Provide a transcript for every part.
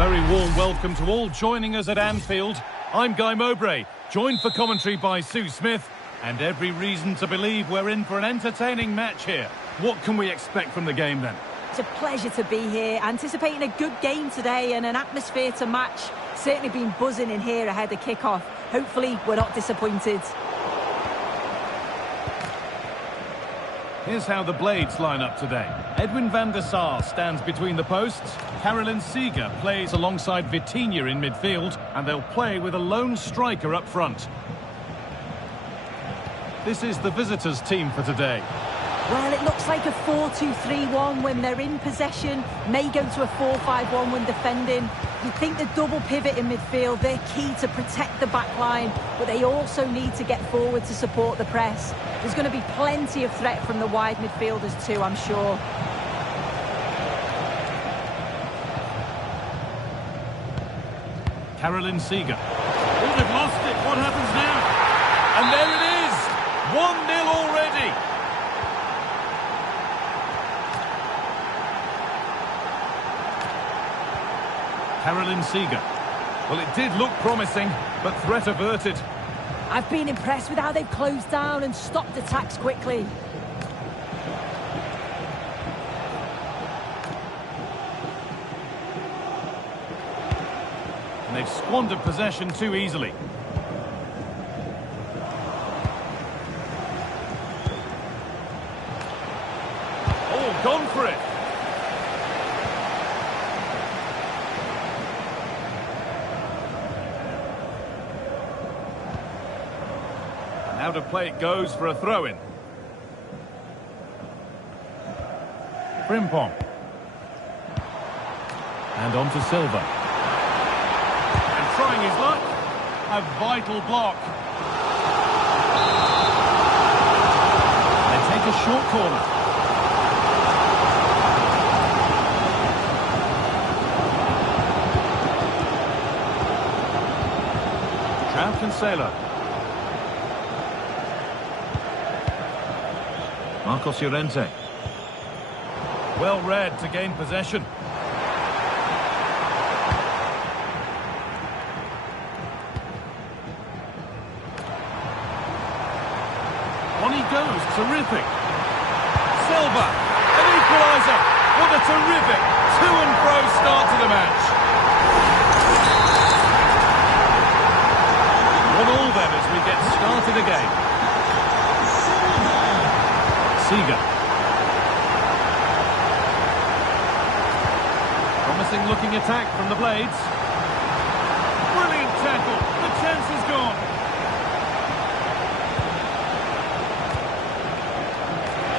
very warm welcome to all joining us at Anfield. I'm Guy Mowbray, joined for commentary by Sue Smith, and every reason to believe we're in for an entertaining match here. What can we expect from the game then? It's a pleasure to be here, anticipating a good game today and an atmosphere to match. Certainly been buzzing in here ahead of kick-off. Hopefully we're not disappointed. Here's how the Blades line up today. Edwin van der Sar stands between the posts. Carolyn Seeger plays alongside Vitinha in midfield, and they'll play with a lone striker up front. This is the visitors' team for today. Well, it looks like a 4-2-3-1 when they're in possession. May go to a 4-5-1 when defending. You'd think the double pivot in midfield, they're key to protect the back line, but they also need to get forward to support the press. There's going to be plenty of threat from the wide midfielders too, I'm sure. Carolyn Seeger. Oh, they've lost it. What happens now? And there it is! 1-0 already! Carolyn Seeger. Well, it did look promising, but threat averted. I've been impressed with how they've closed down and stopped attacks quickly. And they've squandered possession too easily. Oh, gone for it. Out of play it goes for a throw-in. Frimpong. And on to Silva. And trying his luck. A vital block. They take a short corner. João Cancelo. Marcos Llorente. Well read to gain possession. On he goes, terrific. Silva, an equaliser. What a terrific to and fro start to the match. 1-1 then as we get started again. Seeger. Promising looking attack from the Blades. Brilliant tackle. The chance is gone.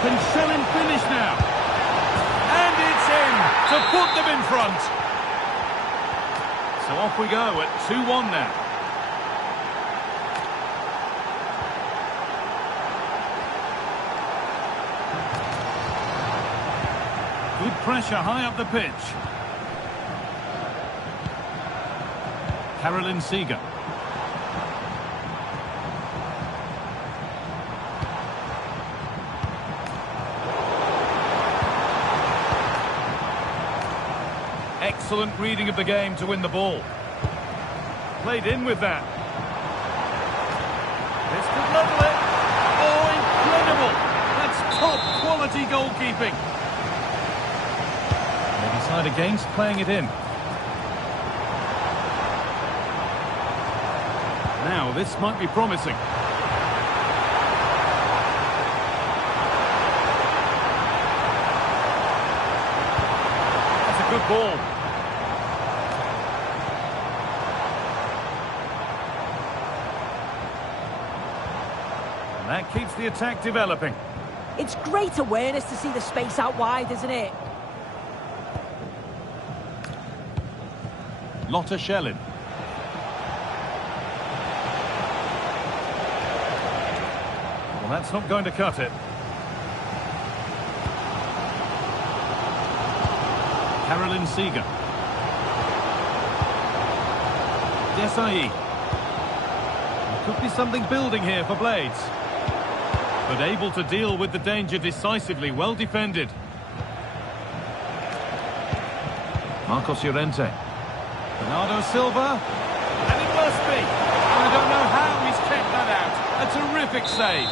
Can Shellin finish now? And it's in to put them in front. So off we go at 2-1 now. Good pressure high up the pitch. Carolyn Seeger. Excellent reading of the game to win the ball. Played in with that. This could level it. Oh, incredible! That's top quality goalkeeping. They decide against playing it in. Now, this might be promising. That's a good ball. And that keeps the attack developing. It's great awareness to see the space out wide, isn't it? Lotta Shellin. Well, that's not going to cut it. Carolyn Seeger. Desai. There could be something building here for Blades. But able to deal with the danger decisively, well defended. Marcos Llorente. Bernardo Silva. And it must be. And I don't know how he's kept that out. A terrific save.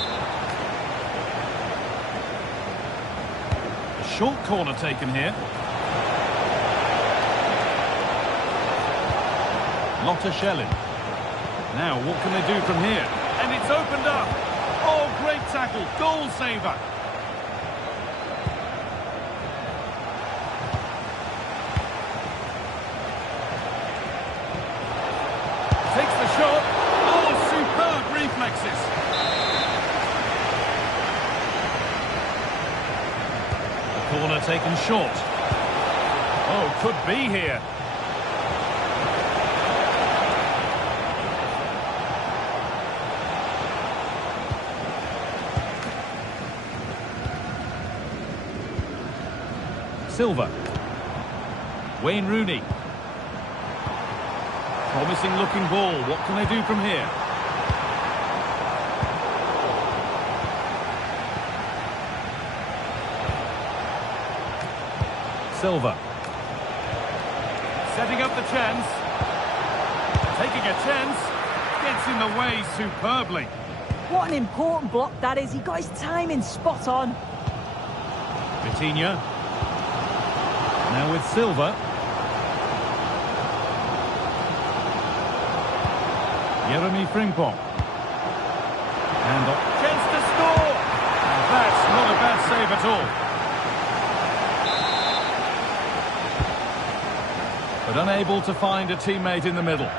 A short corner taken here. Lotta Schellin. Now, what can they do from here? And it's opened up. Oh, great tackle. Goal saver. Takes the shot. Oh, superb reflexes. The corner taken short. Oh, could be here. Silva. Wayne Rooney. Promising looking ball. What can they do from here? Silva. Setting up the chance. Taking a chance. Gets in the way superbly. What an important block that is. He got his timing spot on. Vitinha. Now with Silva. Jeremy Frimpong. And a chance to score! And that's not a bad save at all. But unable to find a teammate in the middle.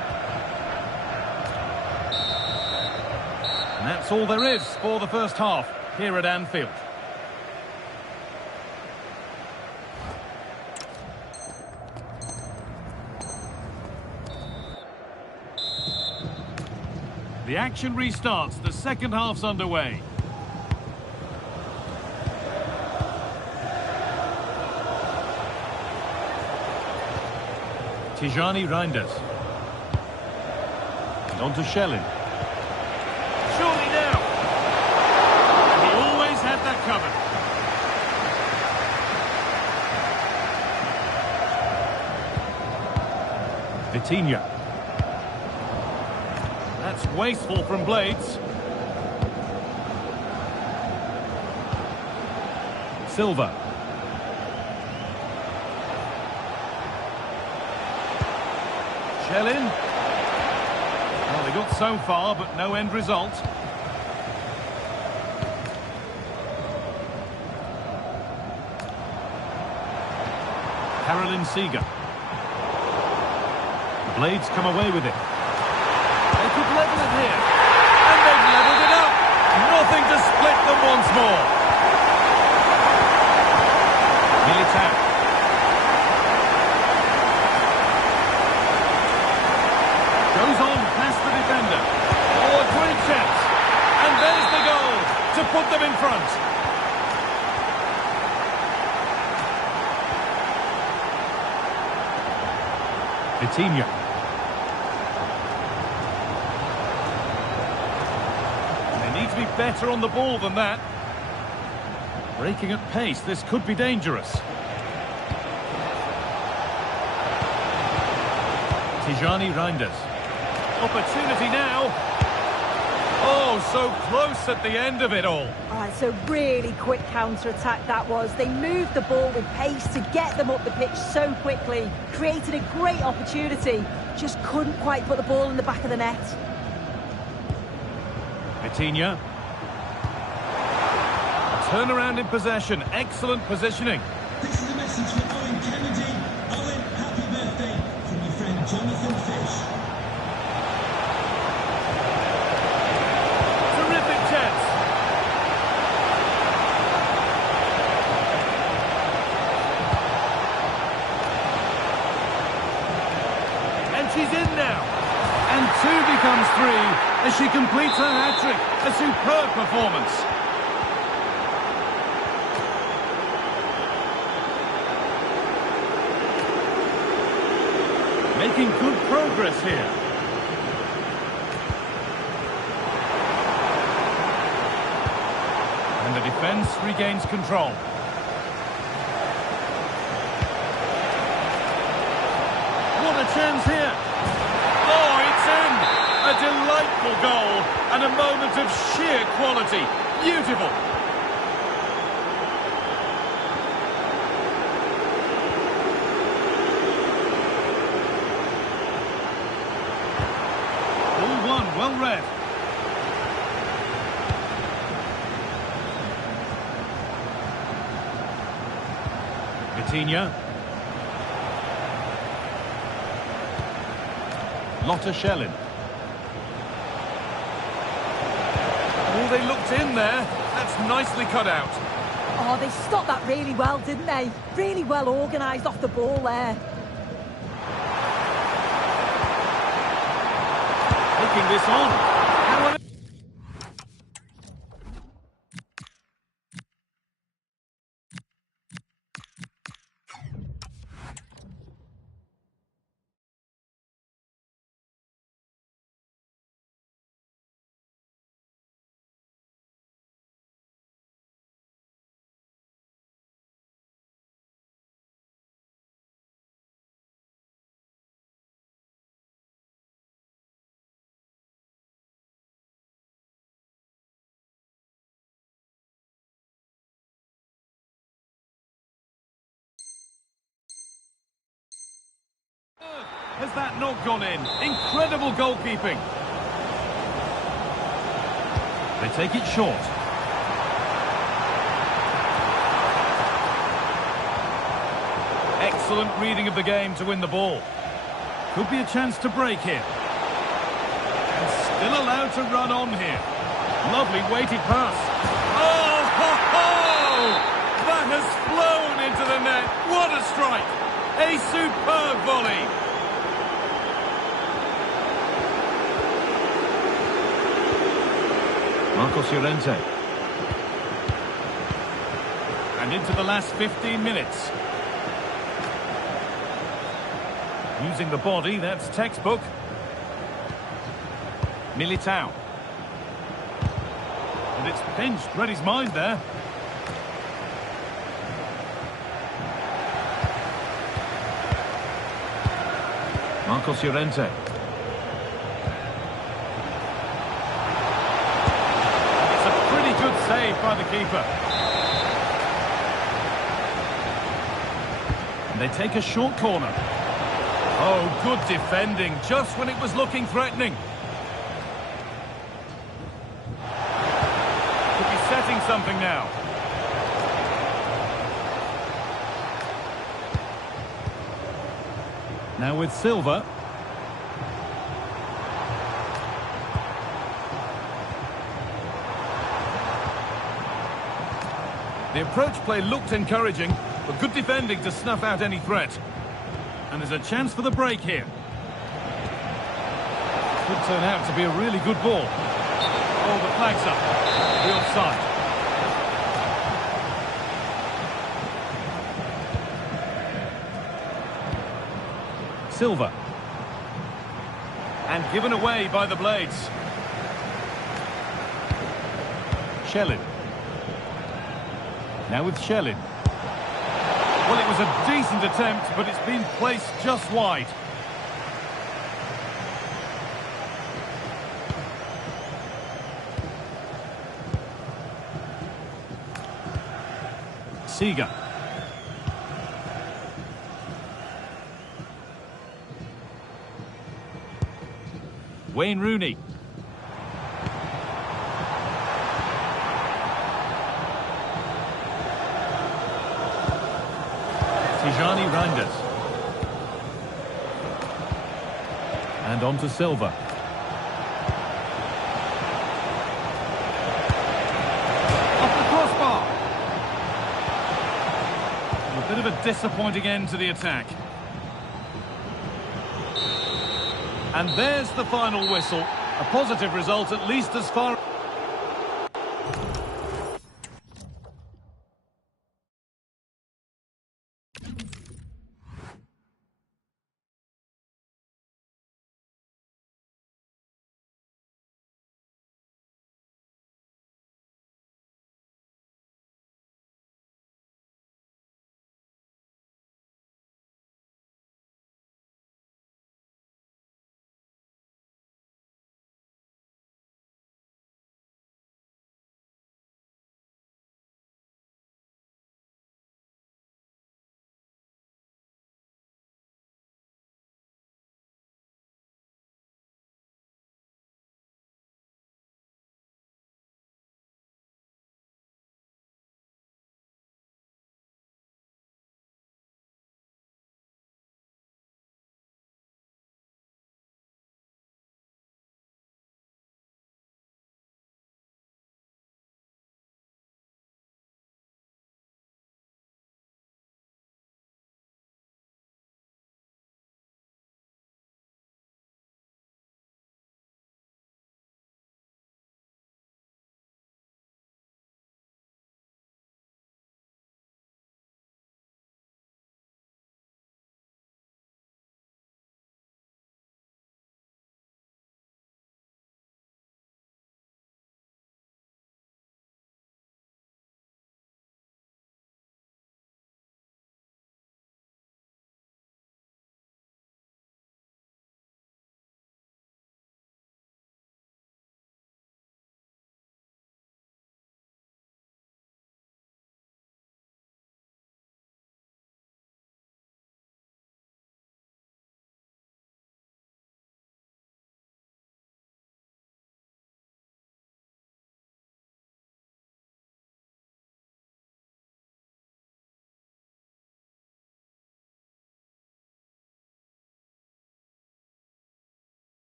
And that's all there is for the first half here at Anfield. The action restarts. The second half's underway. Tijani Reinders. And on to Schellin. Surely now. And he always had that covered. Vitinha. That's wasteful from Blades. Silva. Schellin. Well, they got so far, but no end result. Caroline Seeger. Blades come away with it. They could level it here. And they've levelled it up. Nothing to split them once more. Militao. Goes on past the defender. Oh, a great chance. And there's the goal to put them in front. Vitinha. They need to be better on the ball than that. Breaking at pace, this could be dangerous. Tijani Reinders. Opportunity now. Oh, so close at the end of it all. It's a really quick counter-attack that was. They moved the ball with pace to get them up the pitch so quickly. Created a great opportunity. Just couldn't quite put the ball in the back of the net. Vitinha. Turnaround in possession. Excellent positioning. This is a message for Owen Kennedy. Owen, happy birthday from your friend Jonathan Fish. Terrific chance. And she's in now. And two becomes three as she completes her hat-trick. A superb performance. Making good progress here. And the defence regains control. What a chance here. Oh, it's in! A delightful goal and a moment of sheer quality. Beautiful. All one, well read. Vitinha. Lotta Schellin. Oh, they looked in there. That's nicely cut out. Oh, they stopped that really well, didn't they? Really well organised off the ball there. Taking this on. How on... Has that not gone in? Incredible goalkeeping. They take it short. Excellent reading of the game to win the ball. Could be a chance to break here. And still allowed to run on here. Lovely weighted pass. Oh, ho, ho! That has flown into the net. What a strike! A superb volley. Marcos Llorente. And into the last 15 minutes. Using the body, that's textbook. Militao. And it's pinched, read his mind there. Marcos Llorente. It's a pretty good save by the keeper. And they take a short corner. Oh, good defending, just when it was looking threatening. Could be setting something now. Now with Silva. The approach play looked encouraging, but good defending to snuff out any threat. And there's a chance for the break here. Could turn out to be a really good ball. Oh, the flag's up. The offside. Silva. And given away by the Blades. Schellin. Now with Schellin. Well, it was a decent attempt, but it's been placed just wide. Seeger. Wayne Rooney. Tijani Rangers. And on to Silva. Off the crossbar. A bit of a disappointing end to the attack. And there's the final whistle. A positive result, at least as far...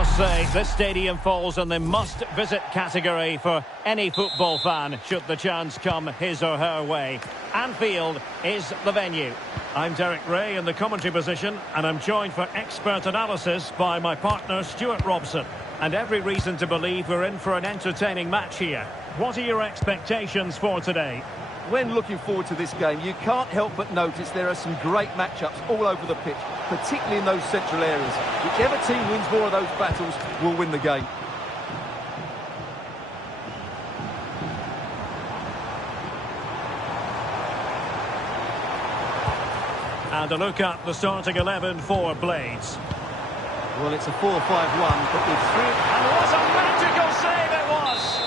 must say, this stadium falls in the must-visit category for any football fan, should the chance come his or her way. Anfield is the venue. I'm Derek Ray in the commentary position, and I'm joined for expert analysis by my partner, Stuart Robson. And every reason to believe we're in for an entertaining match here. What are your expectations for today? When looking forward to this game, you can't help but notice there are some great matchups all over the pitch, particularly in those central areas. Whichever team wins more of those battles will win the game. And a look at the starting 11 for Blades. Well, it's a 4-5-1, but with three... And what a magical save it was!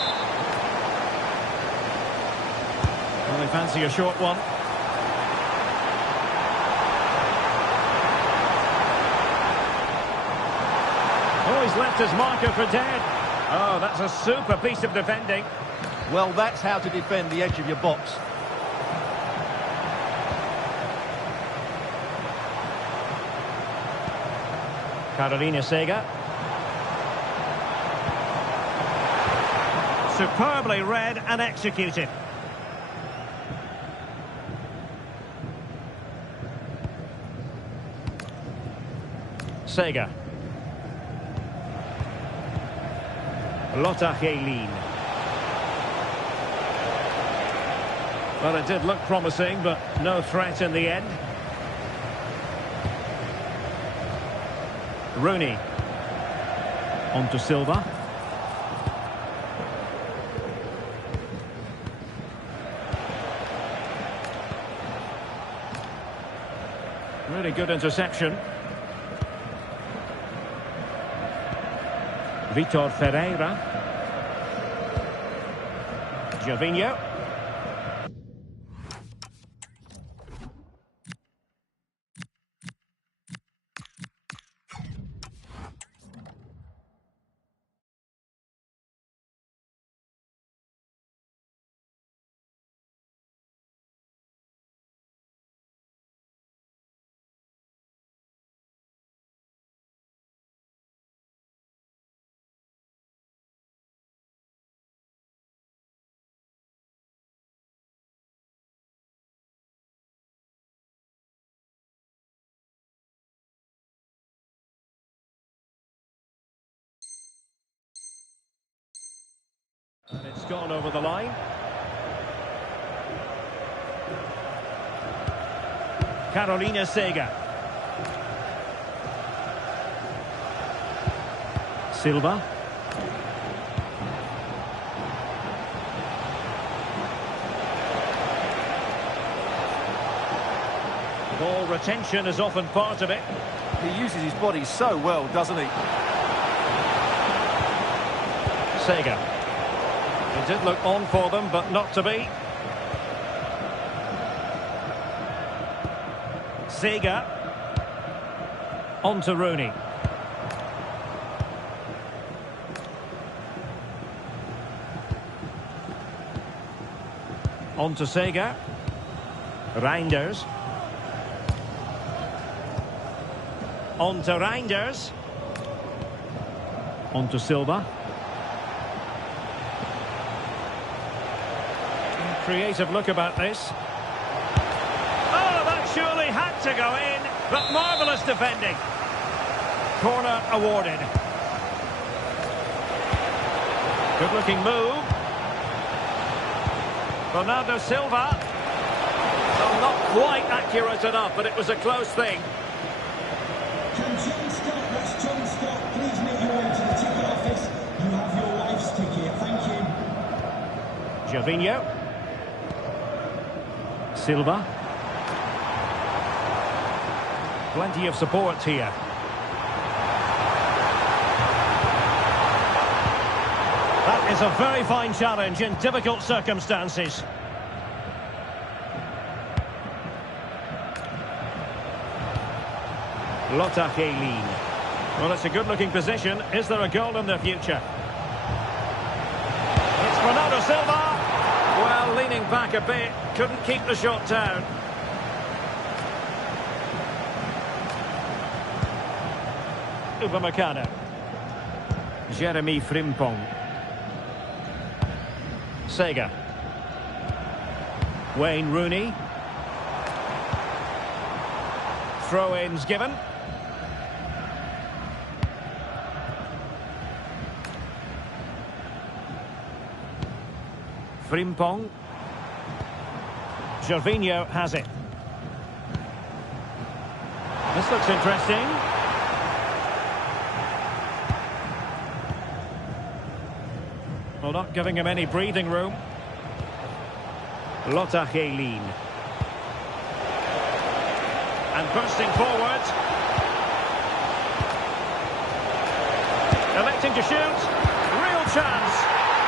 Well, they fancy a short one. Oh, he's left his marker for dead. Oh, that's a super piece of defending. Well, that's how to defend the edge of your box. Carolina Sega. Superbly read and executed. Sega. Lotta Helin. Well, it did look promising, but no threat in the end. Rooney. On to Silva. Really good interception. Vitor Ferreira. Gervinho. And it's gone over the line. Carolina Sega. Silva. Ball retention is often part of it. He uses his body so well, doesn't he? Sega. It did look on for them, but not to be. Sega. On to Rooney. On to Sega. Reinders. On to Reinders. On to Silva. Creative look about this. Oh, that surely had to go in, but marvellous defending. Corner awarded. Good-looking move. Bernardo Silva. So not quite accurate enough, but it was a close thing. Can John Scott, that's John Scott, please make your way to the ticket office. You have your wife's ticket, thank you. Gervinho. Silva. Plenty of support here. That is a very fine challenge in difficult circumstances. Lotta Helin. Well, it's a good-looking position. Is there a goal in the future? It's Bernardo Silva. Well, leaning back a bit, couldn't keep the shot down. Upamecano. Jeremy Frimpong. Sega. Wayne Rooney. Throw-ins given. Frimpong. Gervinho has it. This looks interesting. Well, not giving him any breathing room. Lotta Helin. And bursting forward. Electing to shoot. Real chance.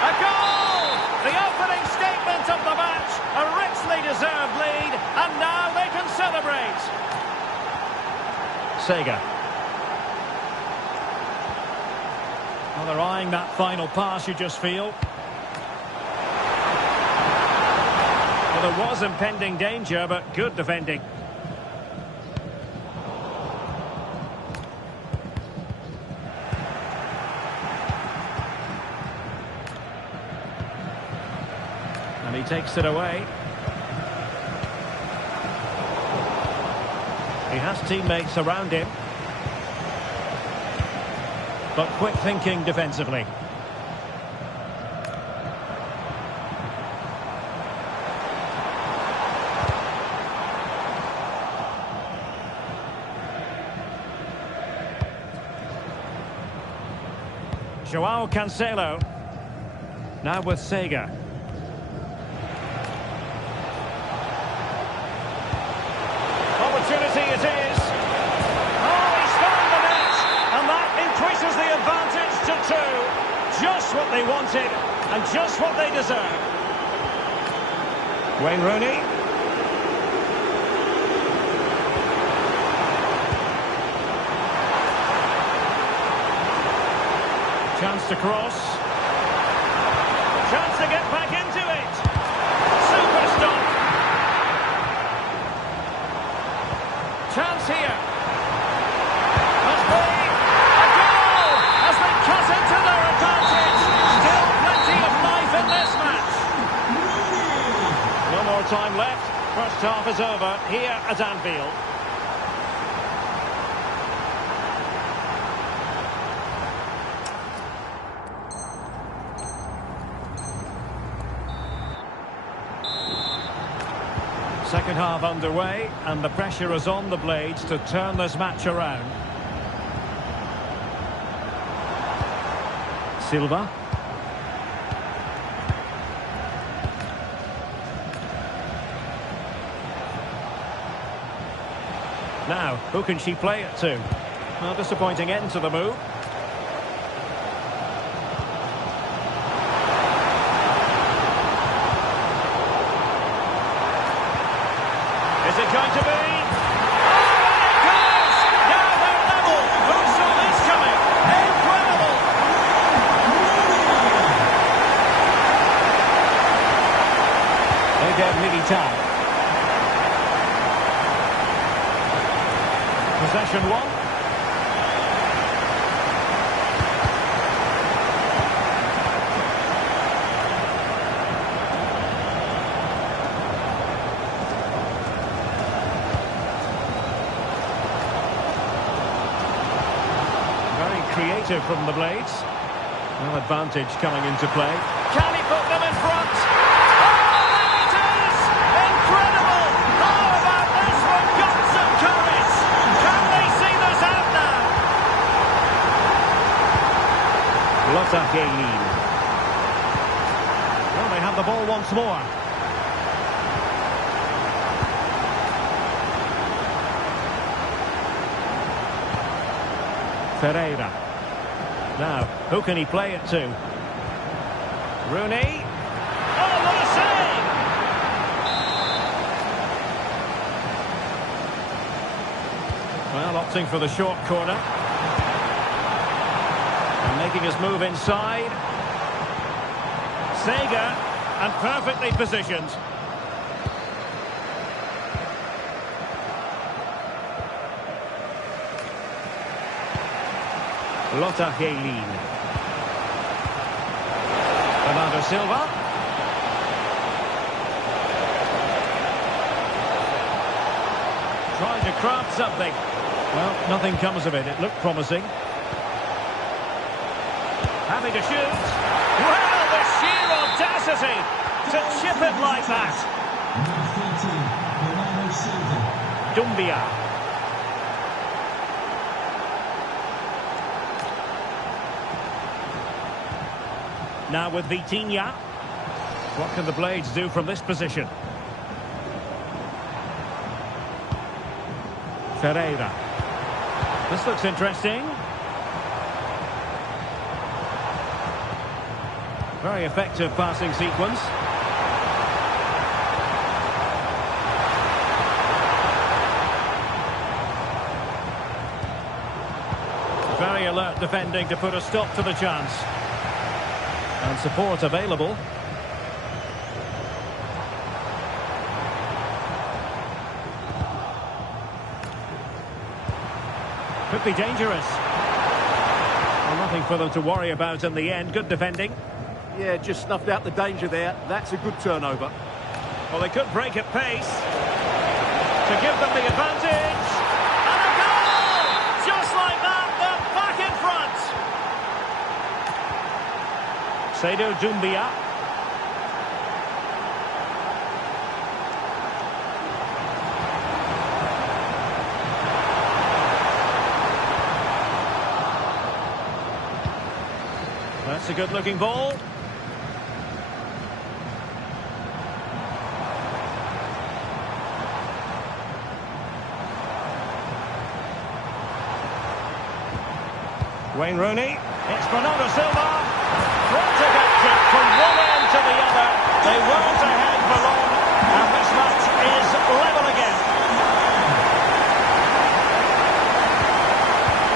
A goal! The opening statement of the match. A richly deserved lead. And now they can celebrate. Sega. Well, they're eyeing that final pass, you just feel. Well, there was impending danger, but good defending. And he takes it away. He has teammates around him. But quick thinking defensively. Joao Cancelo. Now with Sega. Opportunity it is. Oh, he's found the net. And that increases the advantage to 2. Just what they wanted and just what they deserve. Wayne Rooney. Chance to cross. Chance to get back into it. Super stop. Chance here. Must be a goal as they cut into their advantage. Still plenty of life in this match. No more time left. First half is over here at Anfield. Second half underway, and the pressure is on the Blades to turn this match around. Silva. Now, who can she play it to? Well, disappointing end to the move. Is it going to be? Oh, it goes! Now they're level! Who saw this coming? Incredible! Eder Militao. Possession 1. Creative from the Blades. Well, advantage coming into play. Can he put them in front? Oh, there it is! Incredible! How about this one? Got some courage! Can they see this out now? Lotta Helin. Well, they have the ball once more. Ferreira. Now, who can he play it to? Rooney. Oh, what a save! Well, opting for the short corner. And making his move inside. Sega, and perfectly positioned. Lotta Helin. Bernardo Silva. Trying to craft something. Well, nothing comes of it. It looked promising. Having to shoot. Well, the sheer audacity to chip it like that. Dumbia. Now with Vitinha. What can the Blades do from this position? Ferreira. This looks interesting. Very effective passing sequence. Very alert defending to put a stop to the chance. And support available. Could be dangerous. Well, nothing for them to worry about in the end. Good defending. Yeah, just snuffed out the danger there. That's a good turnover. Well, they could break at pace to give them the advantage. And a goal! Just like that, they're back in front. Seydou Doumbia. That's a good-looking ball. Wayne Rooney. It's Bernardo Silva. Frantic action from one end to the other. They weren't ahead for long, and this match is level again.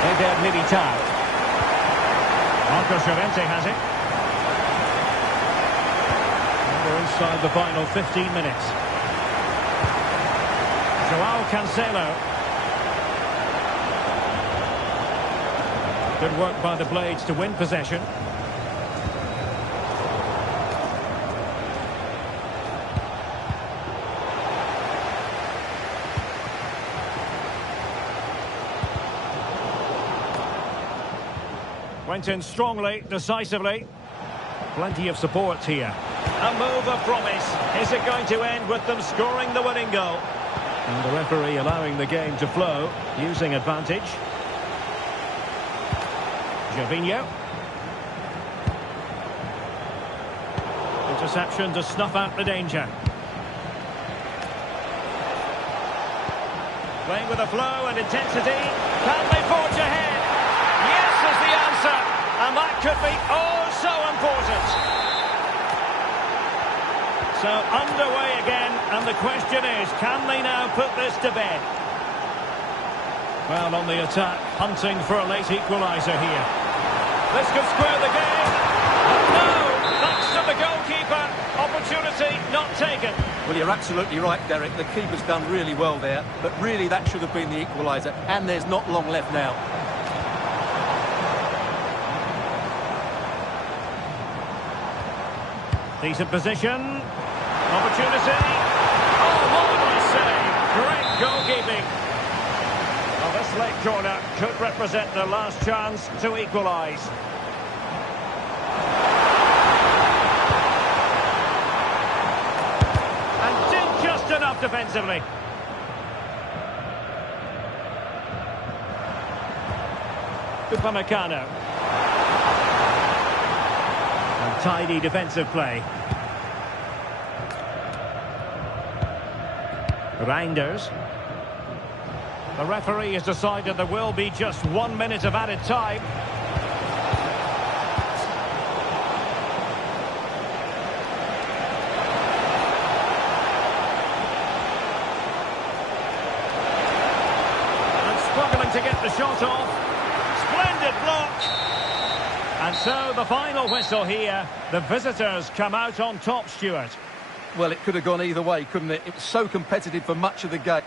Eder Militao. Marcos Llorente has it. And we're inside the final 15 minutes. Joao Cancelo. Good work by the Blades to win possession. Went in strongly, decisively. Plenty of support here. A move of promise. Is it going to end with them scoring the winning goal? And the referee allowing the game to flow, using advantage. Gervinho. Interception to snuff out the danger. Playing with a flow and intensity. Can they forge ahead? Yes is the answer. And that could be oh so important. So underway again. And the question is, can they now put this to bed? Well, on the attack, hunting for a late equaliser here. This could square the game. No, thanks to the goalkeeper. Opportunity not taken. Well, you're absolutely right, Derek. The keeper's done really well there, but really that should have been the equaliser, and there's not long left now. Decent position. Opportunity. Oh, marvellous save. Great goalkeeping. Well, this late corner could represent their last chance to equalise. And did just enough defensively. Upamecano. And tidy defensive play. Reinders. The referee has decided there will be just 1 minute of added time. And struggling to get the shot off. Splendid block. And so the final whistle here. The visitors come out on top, Stuart. Well, it could have gone either way, couldn't it? It was so competitive for much of the game.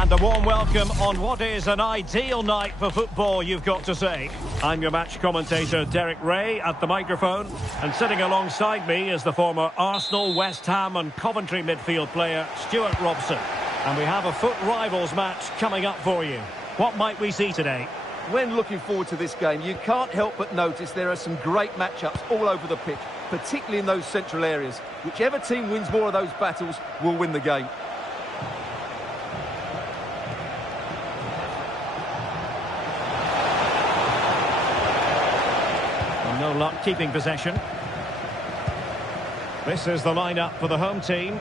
And a warm welcome on what is an ideal night for football, you've got to say. I'm your match commentator, Derek Ray, at the microphone. And sitting alongside me is the former Arsenal, West Ham and Coventry midfield player, Stuart Robson. And we have a foot rivals match coming up for you. What might we see today? When looking forward to this game, you can't help but notice there are some great matchups all over the pitch, particularly in those central areas. Whichever team wins more of those battles will win the game. No luck keeping possession. This is the lineup for the home team.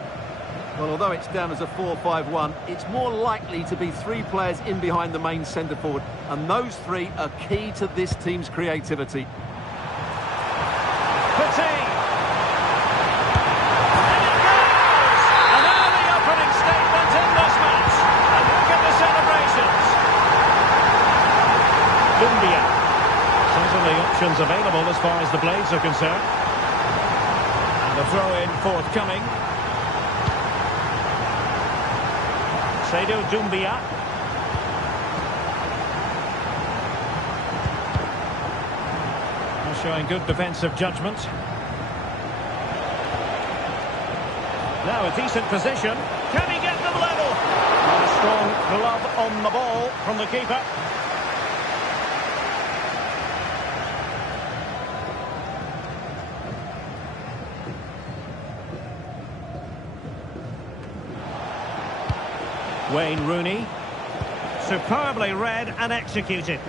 Well, although it's down as a 4-5-1, it's more likely to be three players in behind the main centre forward, and those three are key to this team's creativity. Petit! And it goes! An early opening statement in this match. And look at the celebrations. Dumbia. Certainly options available as far as the blades are concerned. And the throw-in forthcoming. Seydou Doumbia. Showing good defensive judgment. Now a decent position. Can he get them level? And a strong glove on the ball from the keeper. Wayne Rooney. Superbly read and executed.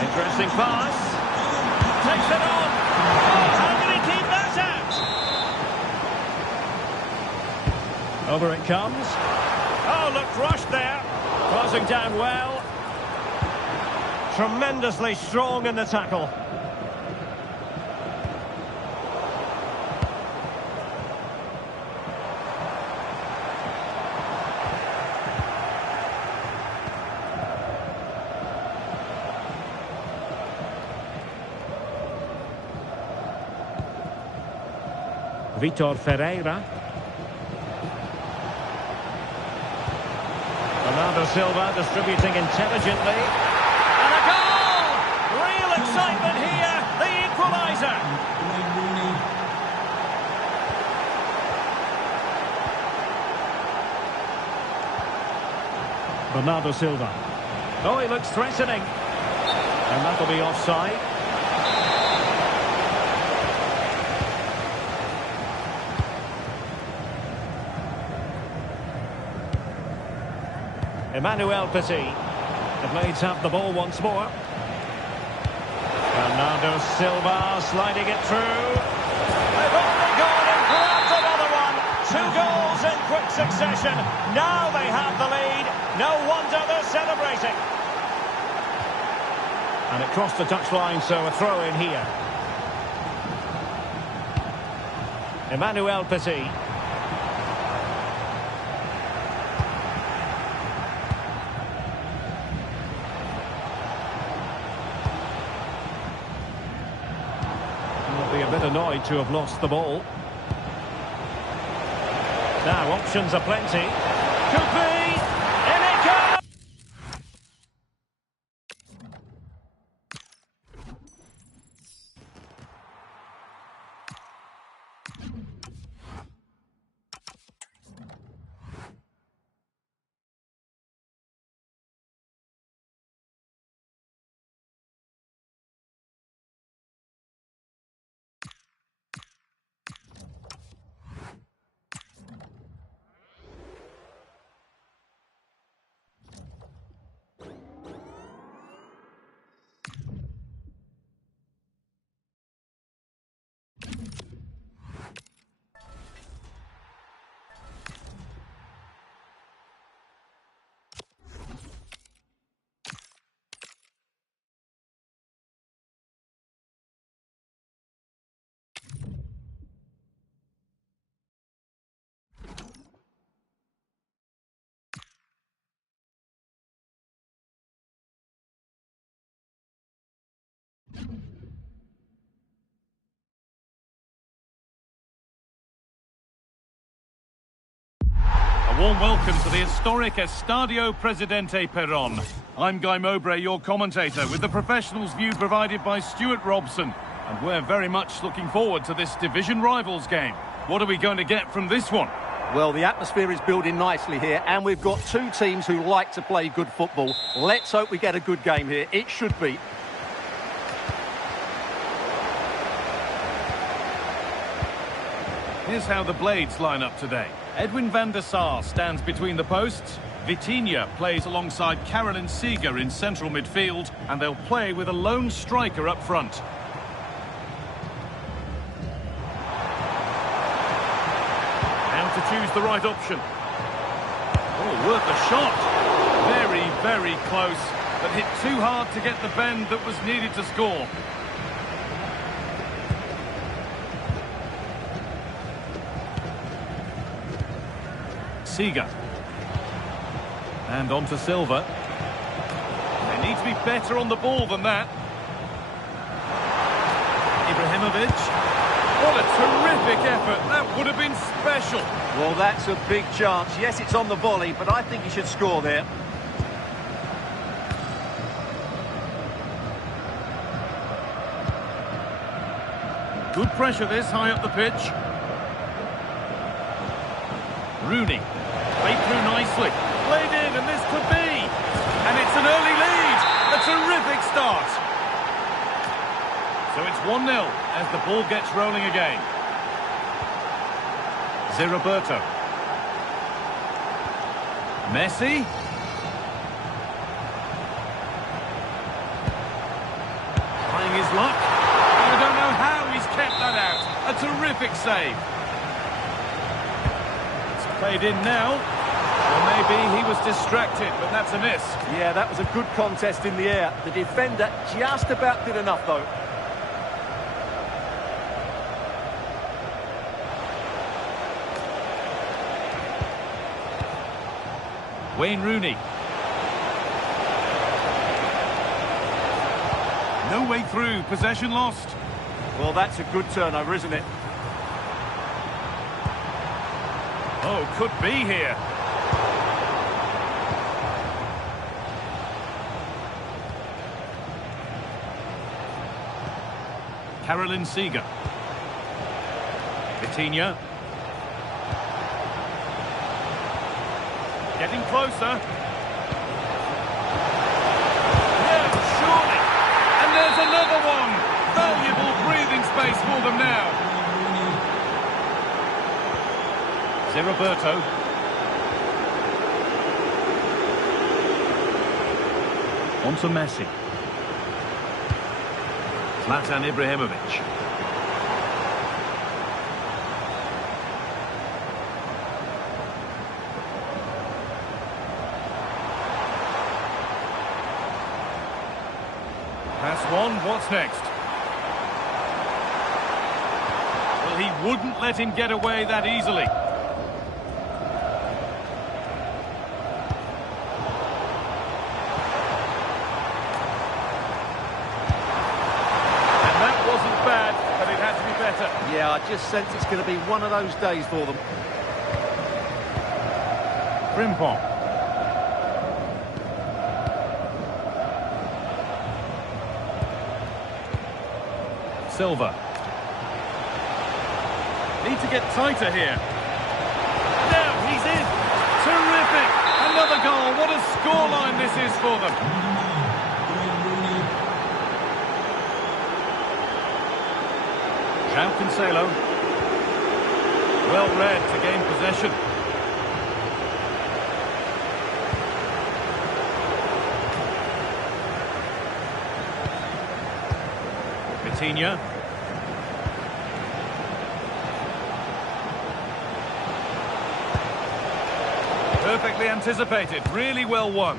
Interesting pass. Takes it on. Oh, how did he keep that out? Over it comes. Oh, looked rushed there. Crossing down well. Tremendously strong in the tackle. Vitor Ferreira. Bernardo Silva distributing intelligently. And a goal! Real excitement here. The equaliser. Bernardo Silva. Oh, he looks threatening. And that'll be offside. Emmanuel Petit. The Blades have the ball once more. Bernardo Silva sliding it through. They've only gone and grabbed another one. 2 goals in quick succession. Now they have the lead. No wonder they're celebrating. And it crossed the touchline, so a throw in here. Emmanuel Petit. Be a bit annoyed to have lost the ball. Now options are plenty. Could be. In it goes! warm welcome to the historic Estadio Presidente Perón. I'm Guy Mowbray, your commentator, with the professionals' view provided by Stuart Robson. And we're very much looking forward to this division rivals game. What are we going to get from this one? Well, the atmosphere is building nicely here, and we've got two teams who like to play good football. Let's hope we get a good game here. It should be. Here's how the Blades line up today. Edwin van der Sar stands between the posts. Vitinha plays alongside Carolyn Seeger in central midfield, and they'll play with a lone striker up front. Now to choose the right option. Oh, worth a shot. Very, very close, but hit too hard to get the bend that was needed to score. Seeger. And on to Silva. They need to be better on the ball than that. Ibrahimovic. What a terrific effort. That would have been special. Well, that's a big chance. Yes, it's on the volley, but I think he should score there. Good pressure this, high up the pitch. Rooney. Played through nicely. Played in, and this could be. And it's an early lead. A terrific start. So it's 1-0 as the ball gets rolling again. Roberto. Messi. Trying his luck. I don't know how he's kept that out. A terrific save. It's played in now. Or maybe he was distracted, but that's a miss. Yeah, that was a good contest in the air. The defender just about did enough, though. Wayne Rooney. No way through, possession lost. Well, that's a good turnover, isn't it? Oh, could be here. Carolyn Seeger. Vitinha. Getting closer. Yeah, surely. And there's another one. Valuable breathing space for them now. Roberto. On to Messi. Zlatan Ibrahimovic. Pass one, what's next? Well, he wouldn't let him get away that easily. And that wasn't bad, but it had to be better. Yeah, I just sense it's going to be one of those days for them. Frimpong. Silva. Need to get tighter here. Now he's in. Terrific. Another goal. What a scoreline this is for them. João Cancelo. Well read to gain possession. Vitinha. Perfectly anticipated, really well won.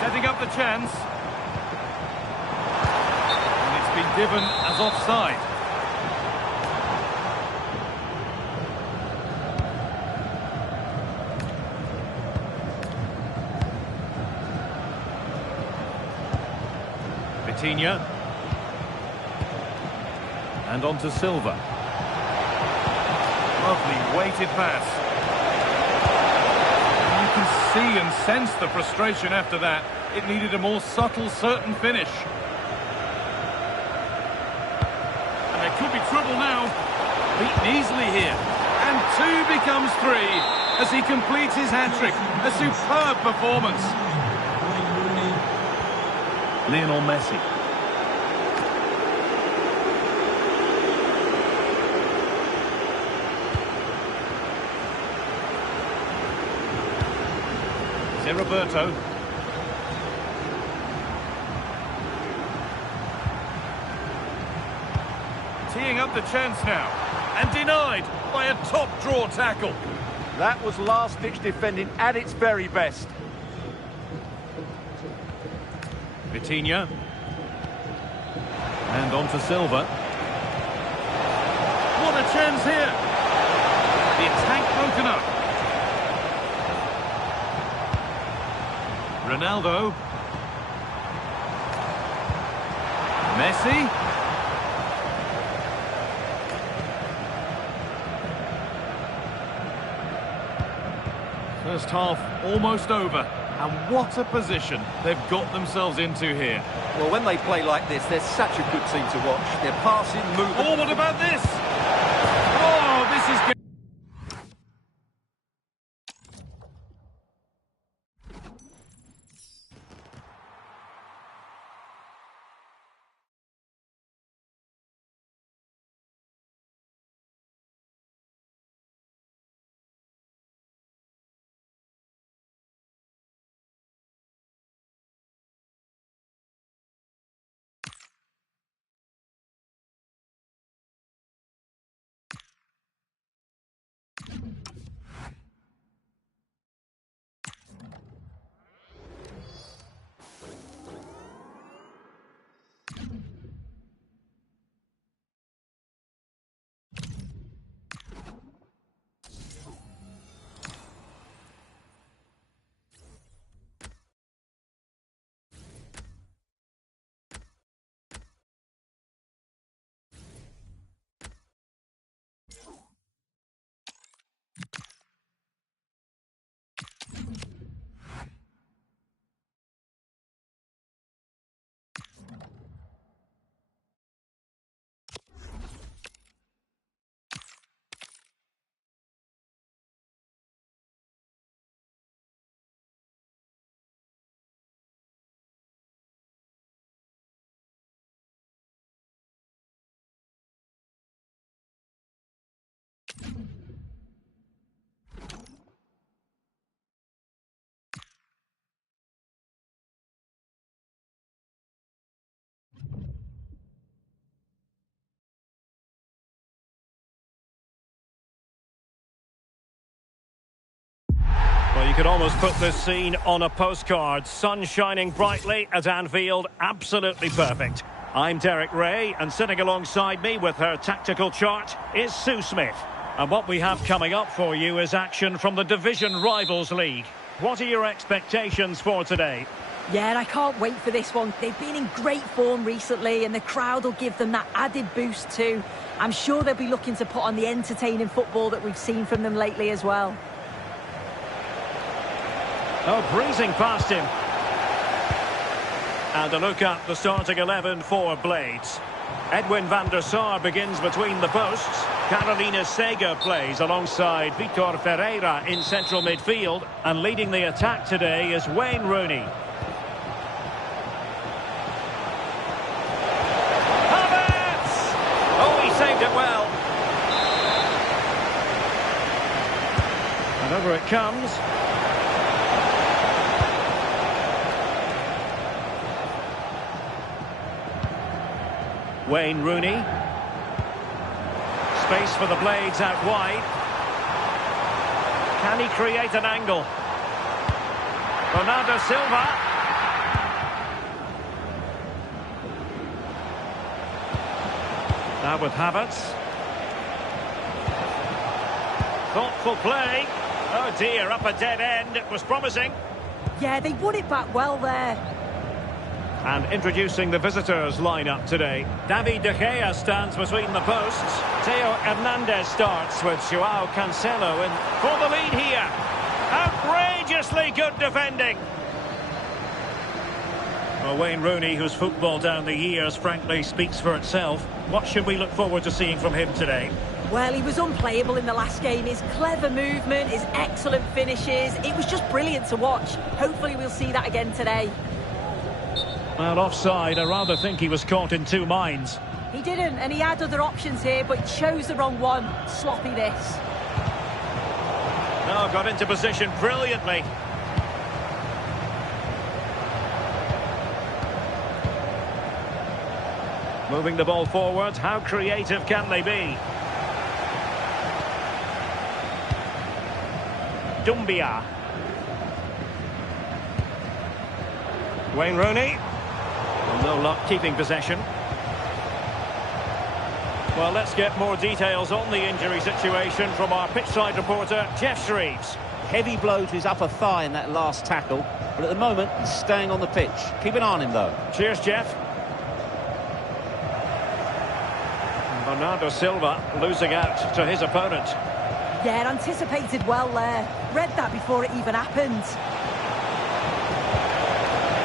Setting up the chance. And it's been given as offside. Vitinha. And on to Silva. Lovely weighted pass. You can see and sense the frustration after that. It needed a more subtle, certain finish. And there could be trouble now. Beaten easily here. And 2 becomes 3 as he completes his hat-trick. A superb performance. Lionel Messi. Roberto. Teeing up the chance now. And denied by a top-draw tackle. That was last-ditch defending at its very best. Vitinha. And on to Silva. What a chance here. The attack broken up. Ronaldo. Messi. First half almost over. And what a position they've got themselves into here. Well, when they play like this, they're such a good team to watch. They're passing, moving... Oh, what about this? Oh, this is... Well, you could almost put this scene on a postcard. Sun shining brightly at Anfield. Absolutely perfect. I'm Derek Ray, and sitting alongside me with her tactical chart is Sue Smith. And what we have coming up for you is action from the Division Rivals League. What are your expectations for today? Yeah, and I can't wait for this one. They've been in great form recently, and the crowd will give them that added boost too. I'm sure they'll be looking to put on the entertaining football that we've seen from them lately as well. Oh, breezing past him. And a look at the starting 11 for Blades. Edwin van der Sar begins between the posts. Carolina Sega plays alongside Vitor Ferreira in central midfield. And leading the attack today is Wayne Rooney. Havertz! Oh, he saved it well. And over it comes. Wayne Rooney. Space for the Blades out wide. Can he create an angle? Bernardo Silva. Now with Havertz. Thoughtful play. Oh dear, up a dead end. It was promising. Yeah, they won it back well there. And introducing the visitors lineup today. David De Gea stands between the posts. Theo Hernandez starts with Joao Cancelo in for the lead here. Outrageously good defending. Well, Wayne Rooney, whose football down the years frankly speaks for itself. What should we look forward to seeing from him today? Well, he was unplayable in the last game. His clever movement, his excellent finishes, it was just brilliant to watch. Hopefully we'll see that again today. Well, offside, I rather think he was caught in two minds. He didn't, and he had other options here, but chose the wrong one. Sloppy this. Oh, got into position brilliantly. Moving the ball forward, how creative can they be? Dumbia. Wayne Rooney. No luck keeping possession. Well, let's get more details on the injury situation from our pitchside reporter, Jeff Shreves. Heavy blow to his upper thigh in that last tackle, but at the moment he's staying on the pitch. Keep an eye on him though. Cheers, Jeff. Bernardo Silva losing out to his opponent. Yeah, anticipated well there. Read that before it even happened.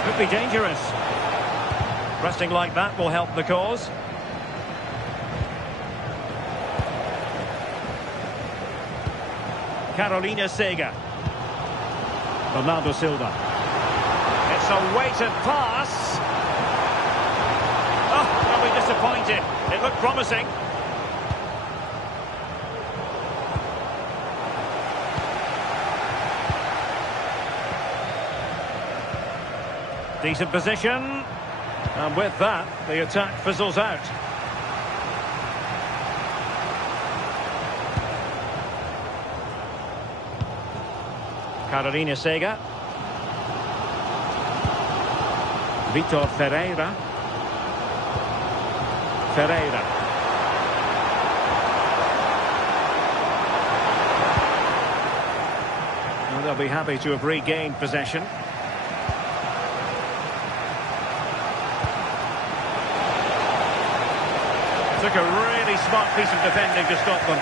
Could be dangerous. Resting like that will help the cause. Carolina Sega. Bernardo Silva. It's a weighted pass. Oh, they'll be disappointed. It looked promising. Decent position. And with that, the attack fizzles out. Carolina Sega. Vitor Ferreira. Well, they'll be happy to have regained possession. Took a really smart piece of defending to stop them.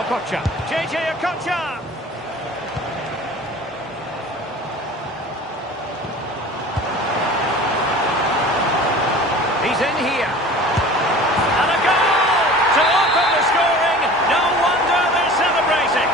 Okocha. JJ Okocha! He's in here. And a goal to open the scoring. No wonder they're celebrating.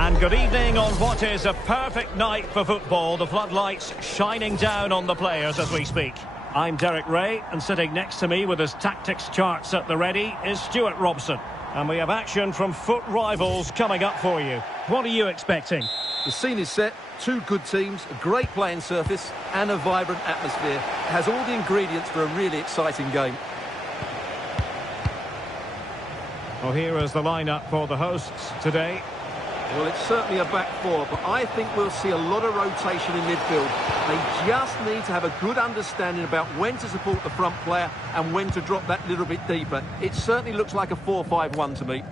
And good evening on what is a perfect night for football. The floodlights shining down on the players as we speak. I'm Derek Ray, and sitting next to me with his tactics charts at the ready is Stuart Robson. And we have action from foot rivals coming up for you. What are you expecting? The scene is set, two good teams, a great playing surface and a vibrant atmosphere. It has all the ingredients for a really exciting game. Well, here is the lineup for the hosts today. Well, it's certainly a back four, but I think we'll see a lot of rotation in midfield. They just need to have a good understanding about when to support the front player and when to drop that little bit deeper. It certainly looks like a 4-5-1 to me.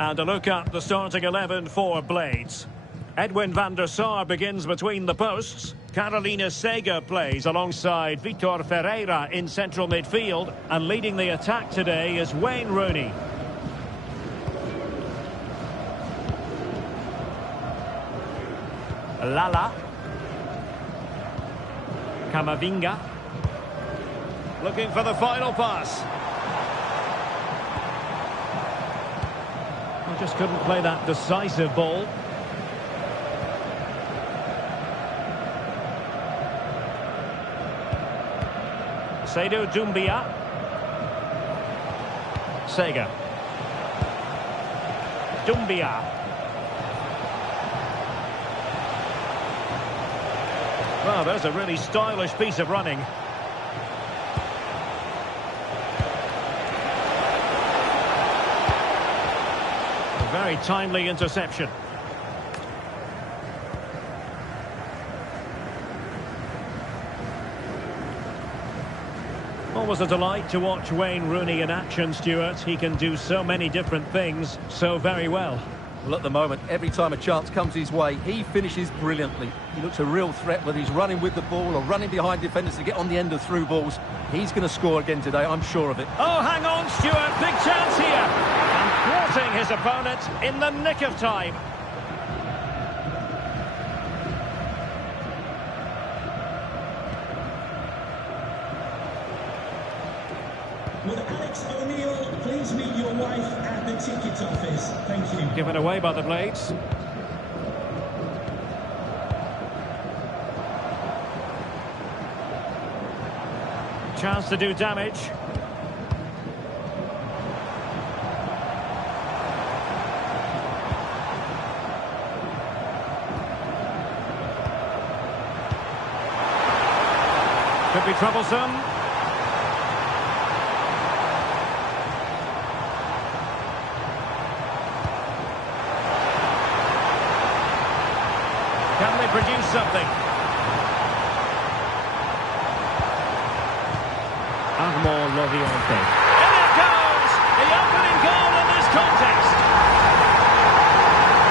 And a look at the starting 11 for Blades. Edwin van der Sar begins between the posts. Carolina Sega plays alongside Vitor Ferreira in central midfield. And leading the attack today is Wayne Rooney. Lala. Camavinga. Looking for the final pass. I just couldn't play that decisive ball. Seydou Doumbia. Sega. Doumbia. Well, there's a really stylish piece of running. A very timely interception. Always a delight to watch Wayne Rooney in action, Stuart. He can do so many different things so very well. Well, at the moment, every time a chance comes his way, he finishes brilliantly. He looks a real threat, whether he's running with the ball or running behind defenders to get on the end of through balls. He's going to score again today, I'm sure of it. Oh, hang on, Stuart. Big chance here. And thwarting his opponent in the nick of time. Would Alex O'Neill please meet your wife at the ticket office? Thank you. Given away by the Blades. Chance to do damage. Could be troublesome. Can they produce something? Armand Loviante. In it goes! The opening goal in this contest.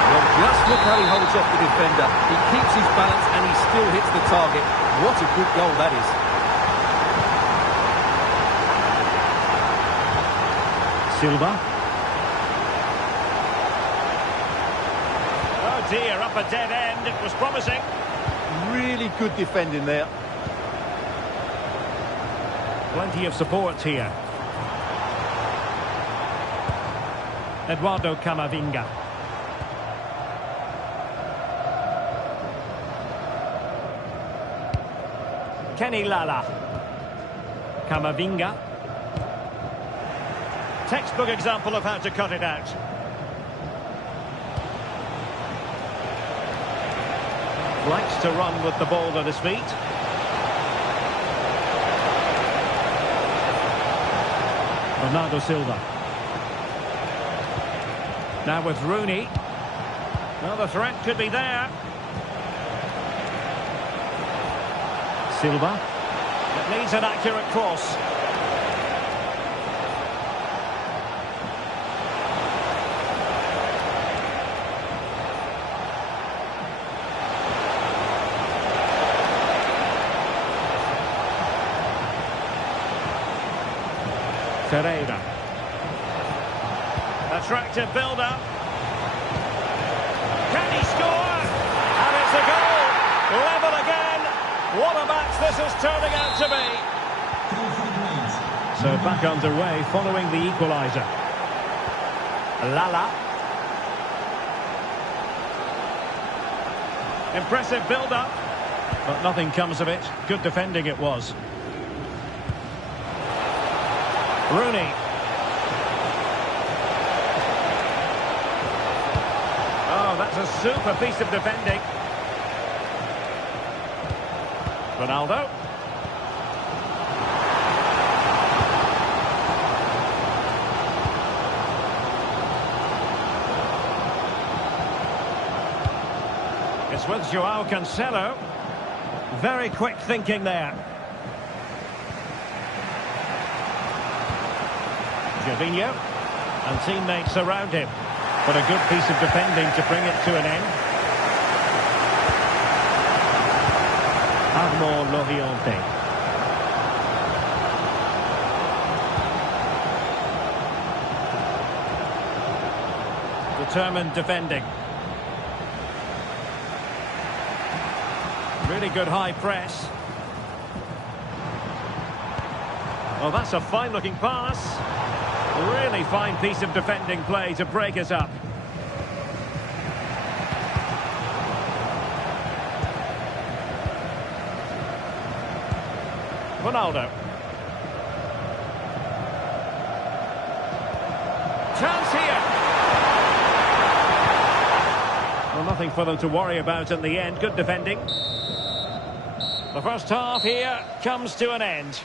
Well, just look how he holds off the defender. He keeps his balance and he still hits the target. What a good goal that is. Silva. Oh dear, up a dead end. It was promising. Really good defending there. Plenty of support here. Eduardo Camavinga. Kenny Lala. Camavinga. Textbook example of how to cut it out. Likes to run with the ball at his feet. Bernardo Silva. Now with Rooney. Well, the threat could be there. Silva. It needs an accurate cross. Ferreira. Attractive build-up. Can he score? And it's a goal. Level again. What a match this is turning out to be. So back underway following the equaliser. Lala. Impressive build-up, but nothing comes of it. Good defending it was. Rooney. Oh, that's a super piece of defending. Ronaldo. It's with Joao Cancelo. Very quick thinking there. Jorginho. And teammates around him. But a good piece of defending to bring it to an end. Armand Loriente. Determined defending. Really good high press. Well, that's a fine-looking pass. Really fine piece of defending play to break us up. Ronaldo. Chance here. Well, nothing for them to worry about in the end. Good defending. The first half here comes to an end.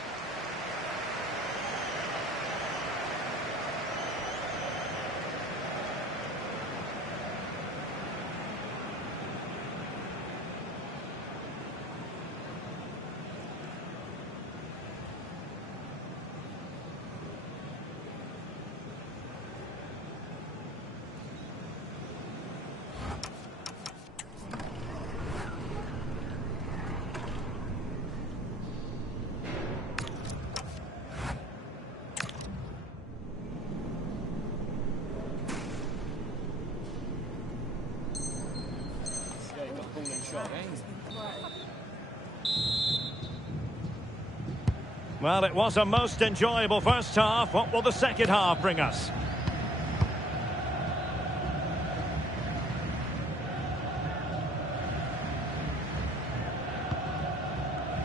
Well, it was a most enjoyable first half. What will the second half bring us?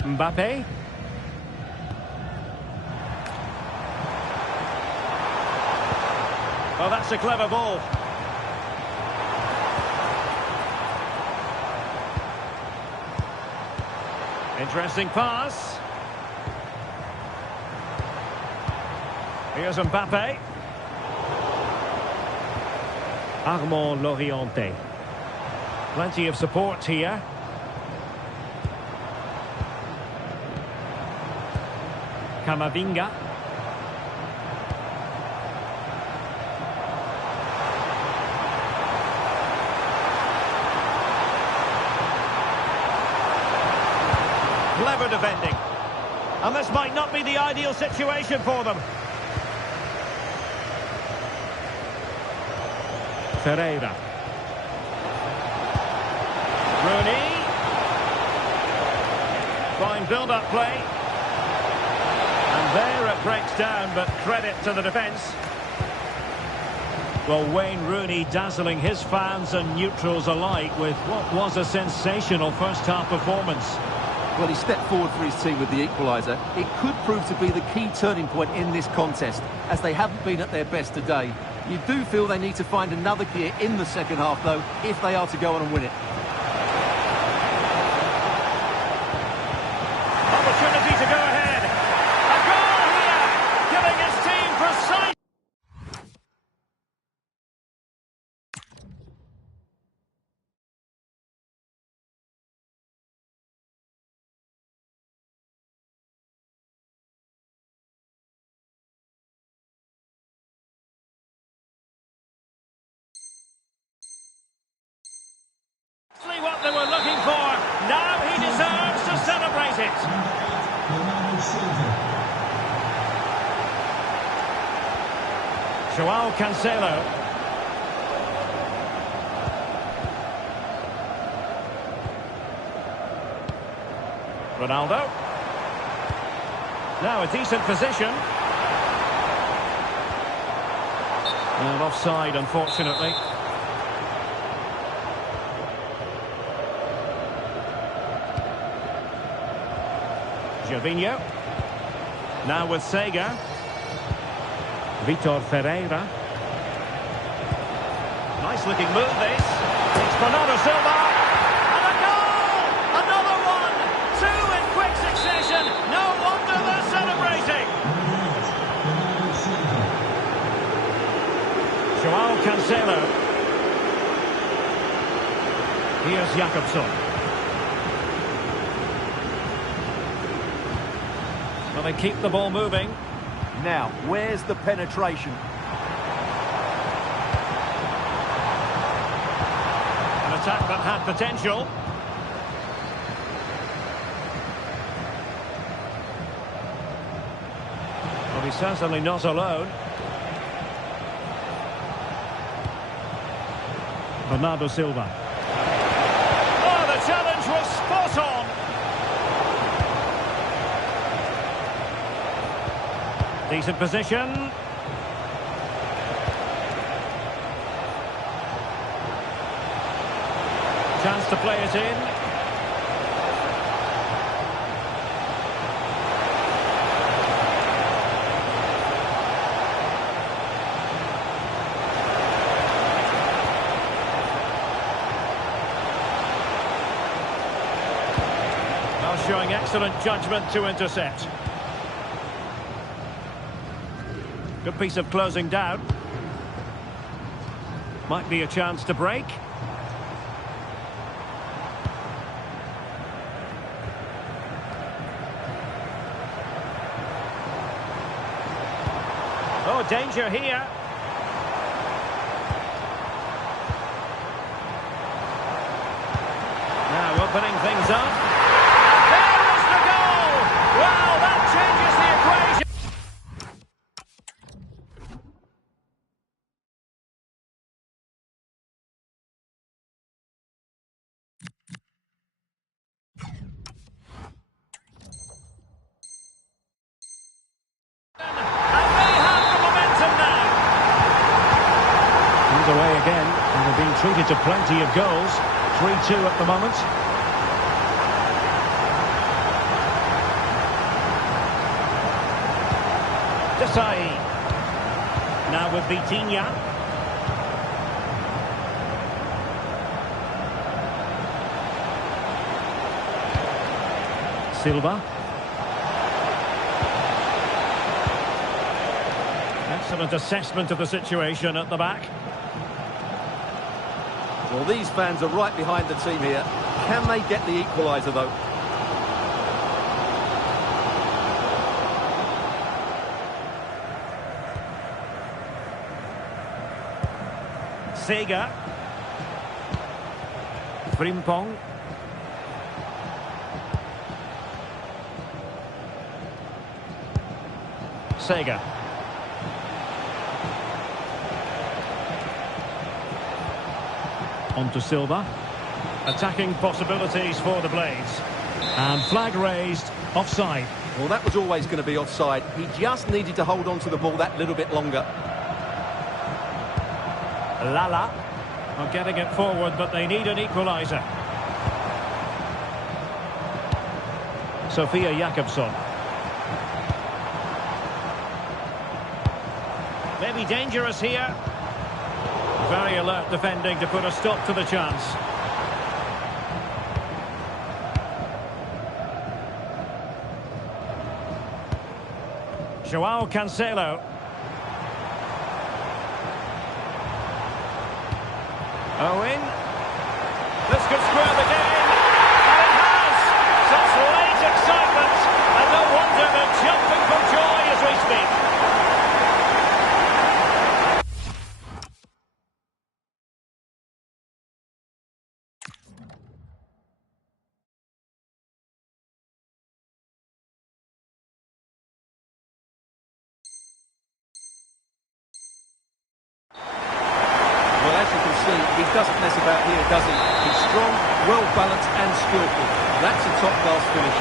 Mbappe. Oh, that's a clever ball. Interesting pass. Here's Mbappe. Armand Loriente. Plenty of support here. Camavinga. Clever defending. And this might not be the ideal situation for them. Pereira. Rooney. Fine build-up play. And there it breaks down, but credit to the defence. Well, Wayne Rooney dazzling his fans and neutrals alike with what was a sensational first-half performance. Well, he stepped forward for his team with the equaliser. It could prove to be the key turning point in this contest, as they haven't been at their best today. You do feel they need to find another gear in the second half, though, if they are to go on and win it. Opportunity to go ahead. A goal here, giving his team precise. What they were looking for. Now he deserves to celebrate it. Joao Cancelo. Ronaldo. Now a decent position. And offside, unfortunately. Gervinho. Now with Sega. Vitor Ferreira. Nice looking move this. It's Bernardo Silva. And a goal! Another one! Two in quick succession. No wonder they're celebrating. Joao Cancelo. Here's Jakobsson. Well, they keep the ball moving. Now, where's the penetration? An attack that had potential. Well, he's certainly not alone. Bernardo Silva. Oh, the challenge was spot on. Decent position. Chance to play it in. Now showing excellent judgment to intercept. Good piece of closing down. Might be a chance to break. Oh, danger here. Now opening things up. There is the goal! Wow, that changes the equation. Away again, and they're being treated to plenty of goals. 3-2 at the moment. Desai. Now with Vitinha. Silva. Excellent assessment of the situation at the back. Well, these fans are right behind the team here. Can they get the equaliser, though? Sega. Frimpong. Sega. On to Silva. Attacking possibilities for the Blades. And flag raised, offside. Well, that was always going to be offside. He just needed to hold on to the ball that little bit longer. Lala. Are getting it forward, but they need an equaliser. Sofia Jakobsson. Maybe dangerous here. Very alert defending to put a stop to the chance. Joao Cancelo. Owen. This could square the game. And it has! Such late excitement. And no wonder they're jumping for joy as we speak. Well, as you can see, he doesn't mess about here, does he? He's strong, well-balanced and skillful. That's a top-class finish.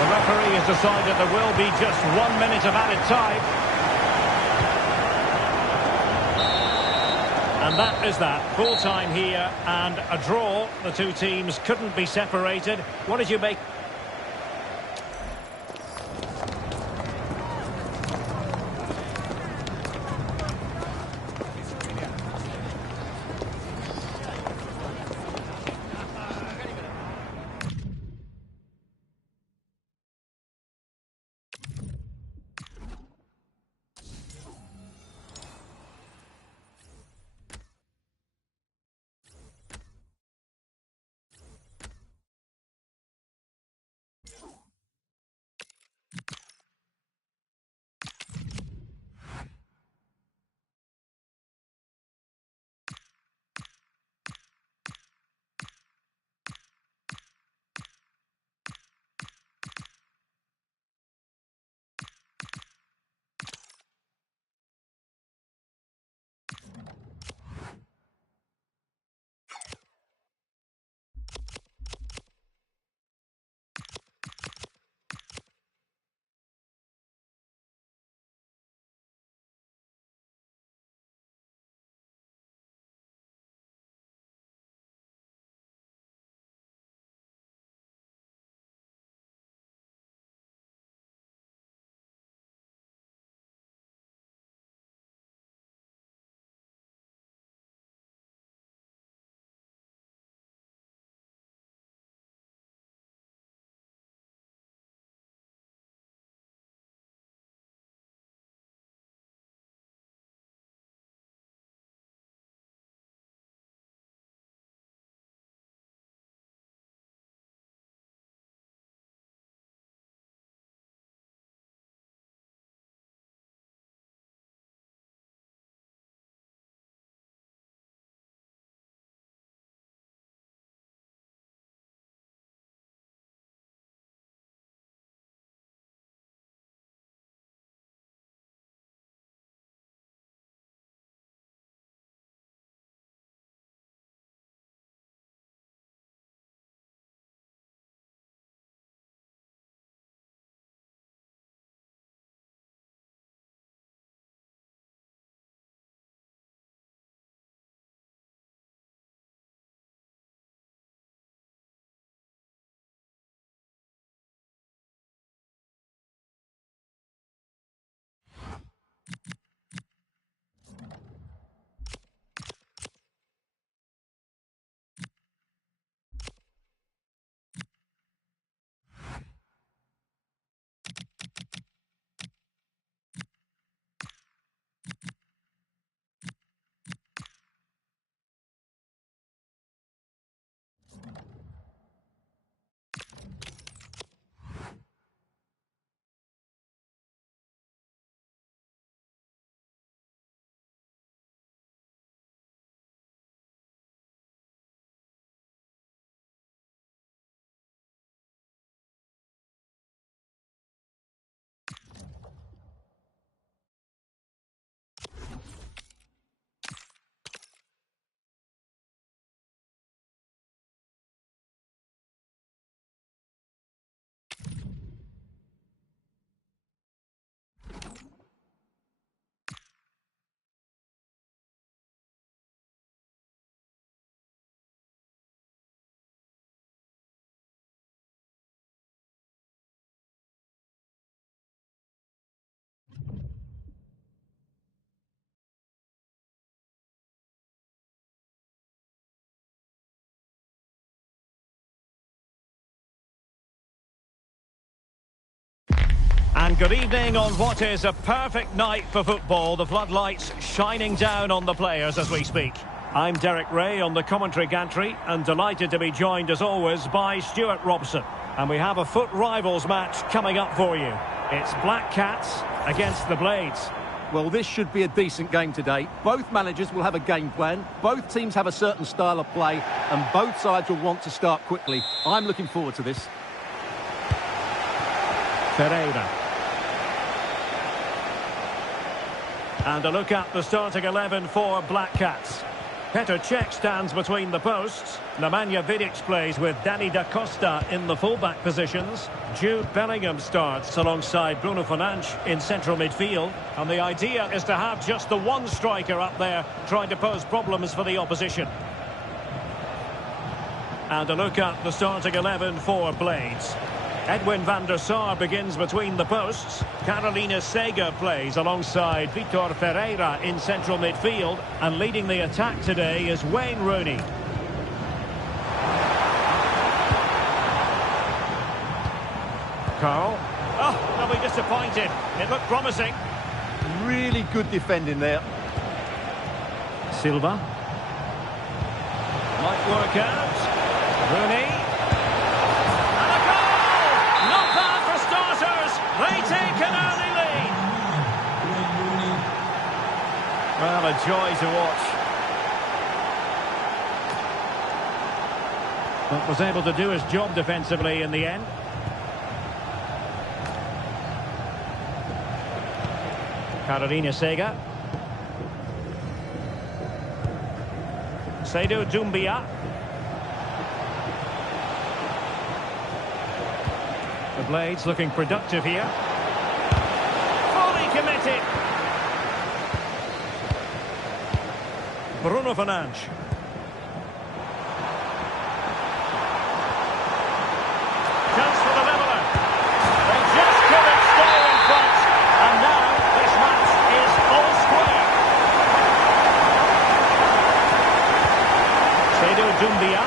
The referee has decided there will be just 1 minute of added time. And that is that. Full time here and a draw. The two teams couldn't be separated. What did you make? And good evening on what is a perfect night for football. The floodlights shining down on the players as we speak. I'm Derek Ray on the commentary gantry and delighted to be joined as always by Stuart Robson. And we have a foot rivals match coming up for you. It's Black Cats against the Blades. Well, this should be a decent game today. Both managers will have a game plan. Both teams have a certain style of play and both sides will want to start quickly. I'm looking forward to this. Pereira. And a look at the starting 11 for Black Cats. Petr Cech stands between the posts. Nemanja Vidic plays with Danny da Costa in the fullback positions. Jude Bellingham starts alongside Bruno Fernandes in central midfield. And the idea is to have just the one striker up there trying to pose problems for the opposition. And a look at the starting 11 for Blades. Edwin van der Sar begins between the posts. Carolina Sega plays alongside Vitor Ferreira in central midfield. And leading the attack today is Wayne Rooney. Carl. Oh, they'll be disappointed. It looked promising. Really good defending there. Silva. Might work out. Rooney. They take an early lead. Well, a joy to watch. But was able to do his job defensively in the end. Carolina Sega. Seydou Doumbia. The Blades looking productive here. Fully committed. Bruno Fernandes. Chance for the leveller. They just couldn't stay in front. And now this match is all square. Seydou Doumbia.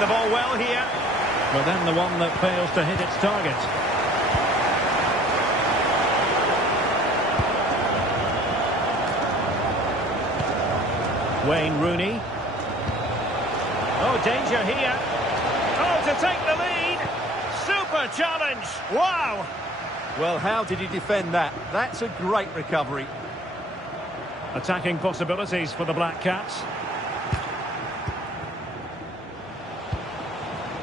The ball well here, but then the one that fails to hit its target. Wayne Rooney. Oh, danger here. Oh, to take the lead. Super challenge. Wow. Well, how did he defend that? That's a great recovery. Attacking possibilities for the Black Cats.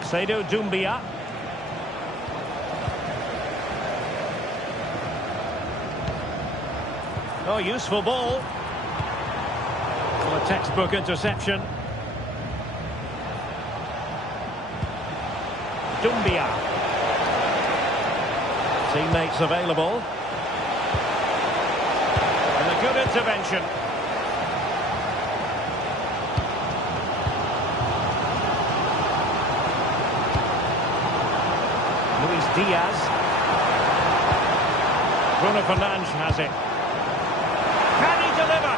Seydou Doumbia. Oh, useful ball. Well, a textbook interception. Doumbia. Teammates available. And a good intervention. Diaz. Bruno Fernandes has it. Can he deliver?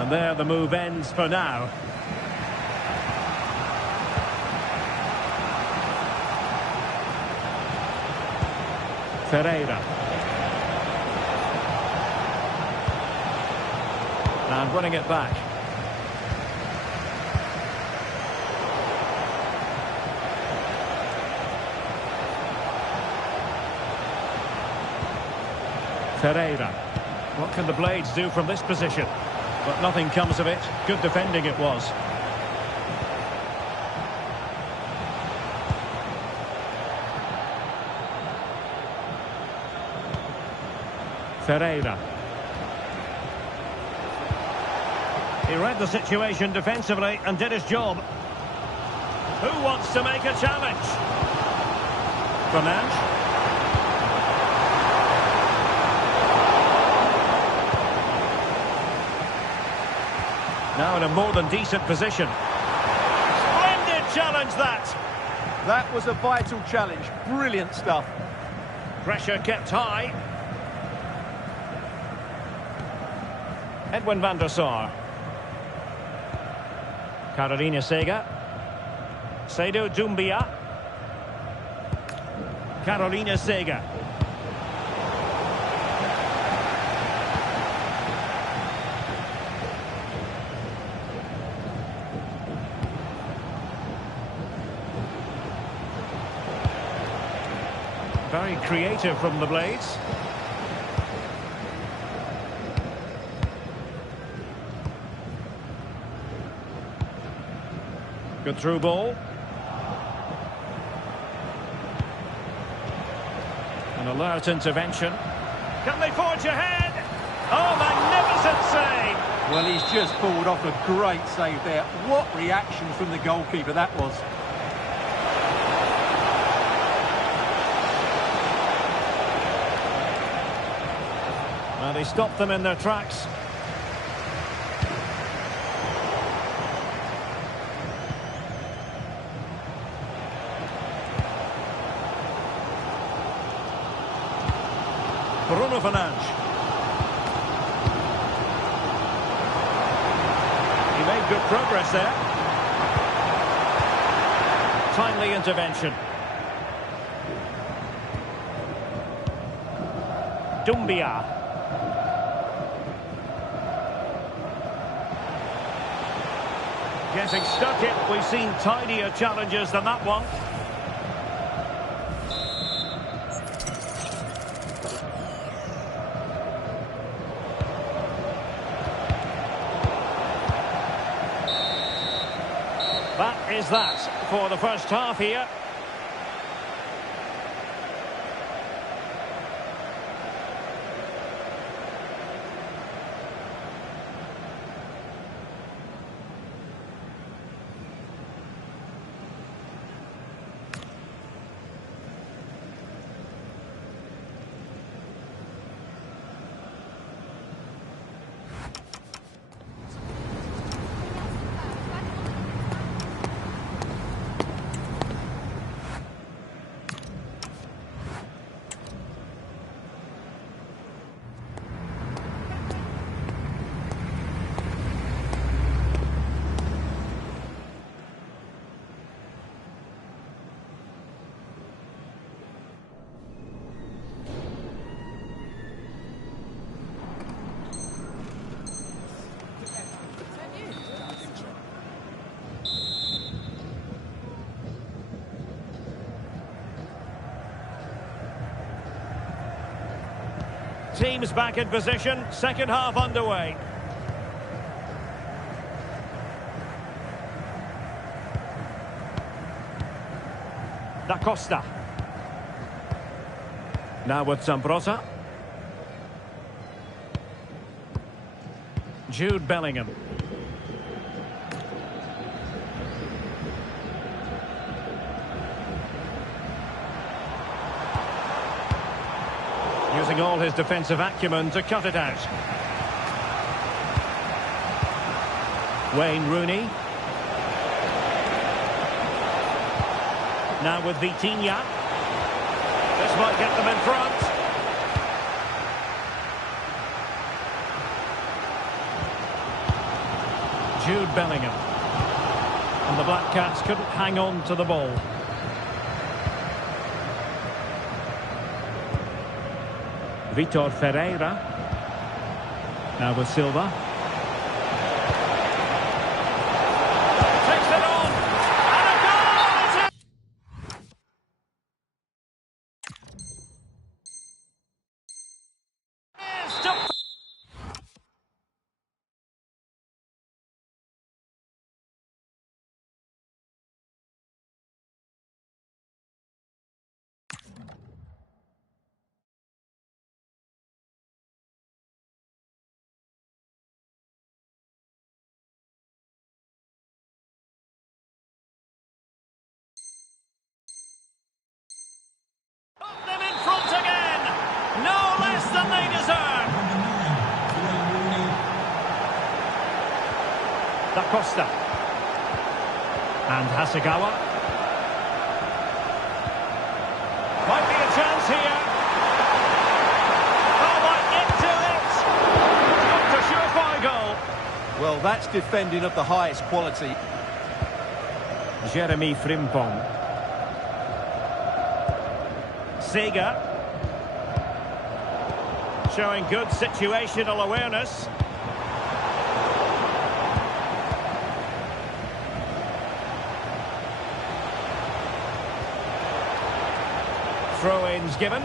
And there the move ends for now. Ferreira. And running it back. Ferreira. What can the Blades do from this position? But nothing comes of it. Good defending it was. Ferreira. He read the situation defensively and did his job. Who wants to make a challenge? Fernandes. Now in a more than decent position. Splendid challenge that. That was a vital challenge. Brilliant stuff. Pressure kept high. Edwin van der Sar. Carolina Sega. Seydou Doumbia. Carolina Sega. Very creative from the Blades. Good through ball. An alert intervention. Can they forge ahead? Oh, magnificent save! Well, he's just pulled off a great save there. What reaction from the goalkeeper that was. Well, he stopped them in their tracks. Bruno Fernandes. He made good progress there. Timely intervention. Doumbia. Getting stuck in. We've seen tidier challenges than that one. That is that for the first half here. Teams back in position, second half underway. Da Costa. Now with Zambrotta. Jude Bellingham. Using all his defensive acumen to cut it out. Wayne Rooney. Now with Vitinha. This might get them in front. Jude Bellingham. And the Black Cats couldn't hang on to the ball. Vitor Ferreira. Now with Silva. Takes it on. And a goal! Them in front again. No less than they deserve. Da Costa. And Hasegawa. Might be a chance here. Oh, might get to it. Got a surefire Well, that's defending of the highest quality. Jeremy Frimpong. Sega. Showing good situational awareness. Throw-ins given.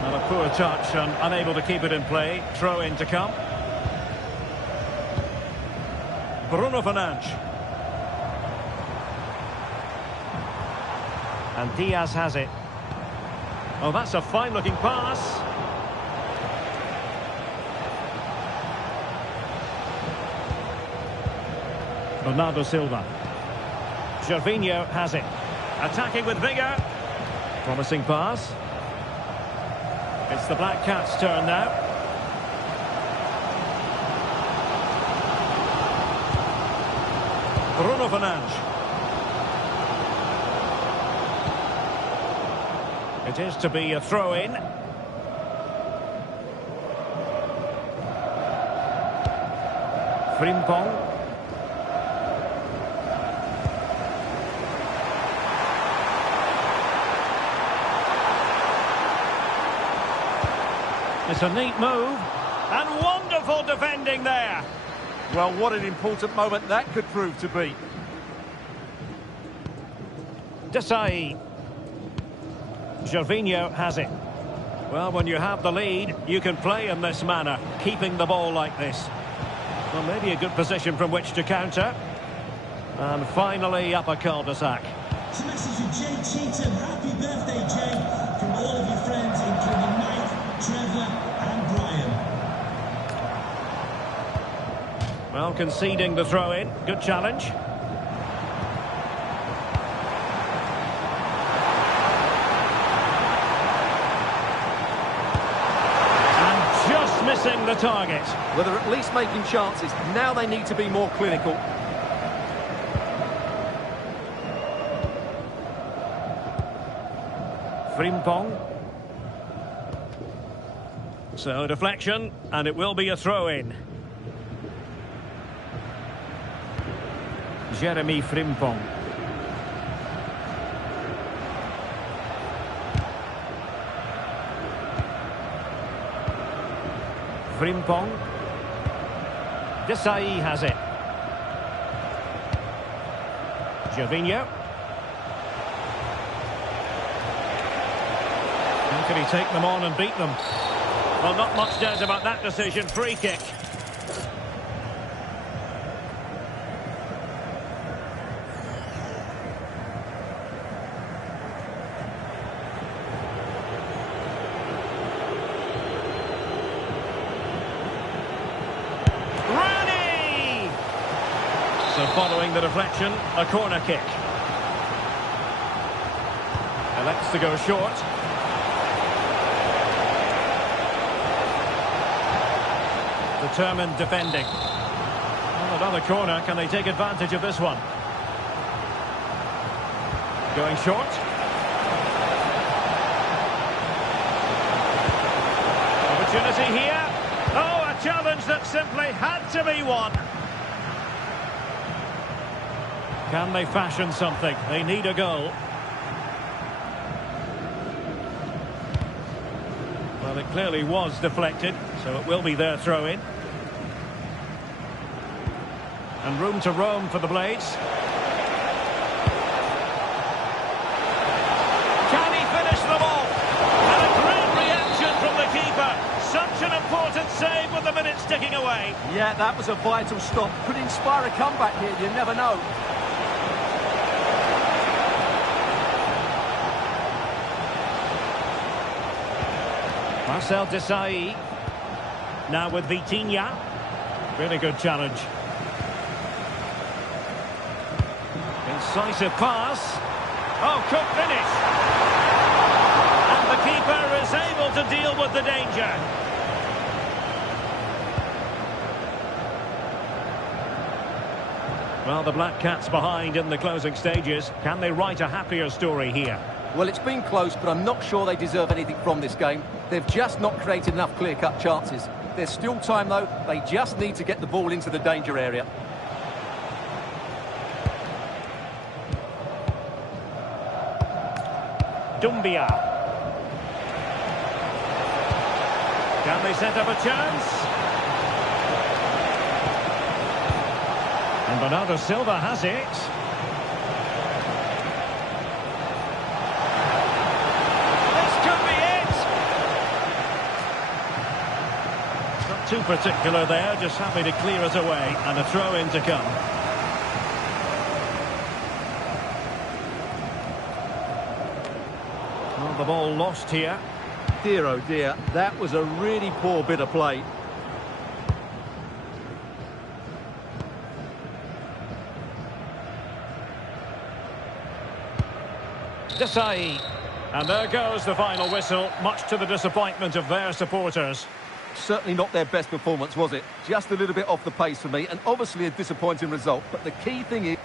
And a poor touch and unable to keep it in play. Throw-in to come. Bruno Fernandes. And Diaz has it. Oh, that's a fine-looking pass. Bernardo Silva. Gervinho has it. Attacking with vigour. Promising pass. It's the Black Cats' turn now. Bruno Fernandes. It is to be a throw-in. Frimpong. It's a neat move. And wonderful defending there. Well, what an important moment that could prove to be. Desai. Gervinho has it. Well, when you have the lead, you can play in this manner, keeping the ball like this. Well, maybe a good position from which to counter. And finally, up a cul-de-sac. It's a message to Jay Cheatham. Happy birthday, Jay, from all of your friends, including Mike, Trevor and Brian. Well, conceding the throw-in. Good challenge. And just missing the target. Well, they're at least making chances. Now they need to be more clinical. Frimpong. So, deflection, and it will be a throw-in. Jeremy Frimpong. Frimpong. Desai has it. Gervinho. How can he take them on and beat them? Well, not much doubt about that decision. Free kick. Ready! So following the deflection, a corner kick. Elects to go short. Determined defending. Well, another corner. Can they take advantage of this one? Going short. Opportunity here. Oh, a challenge that simply had to be won. Can they fashion something? They need a goal. Well, it clearly was deflected, so it will be their throw-in. And room to roam for the Blades. Can he finish the ball? And a great reaction from the keeper. Such an important save with the minutes ticking away. Yeah, that was a vital stop. Could inspire a comeback here, you never know. Marcel Desailly. Now with Vitinha. Really good challenge. Incisive pass. Oh, good finish. And the keeper is able to deal with the danger. Well, the Black Cats behind in the closing stages. Can they write a happier story here? Well, it's been close, but I'm not sure they deserve anything from this game. They've just not created enough clear-cut chances. There's still time, though. They just need to get the ball into the danger area. Dumbia. Can they set up a chance? And Bernardo Silva has it. Too particular there, just happy to clear it away, and a throw in to come. Well, the ball lost here. Dear oh dear, that was a really poor bit of play. Desai. And there goes the final whistle, much to the disappointment of their supporters. Certainly not their best performance, was it? Just a little bit off the pace for me, and obviously a disappointing result. But the key thing is...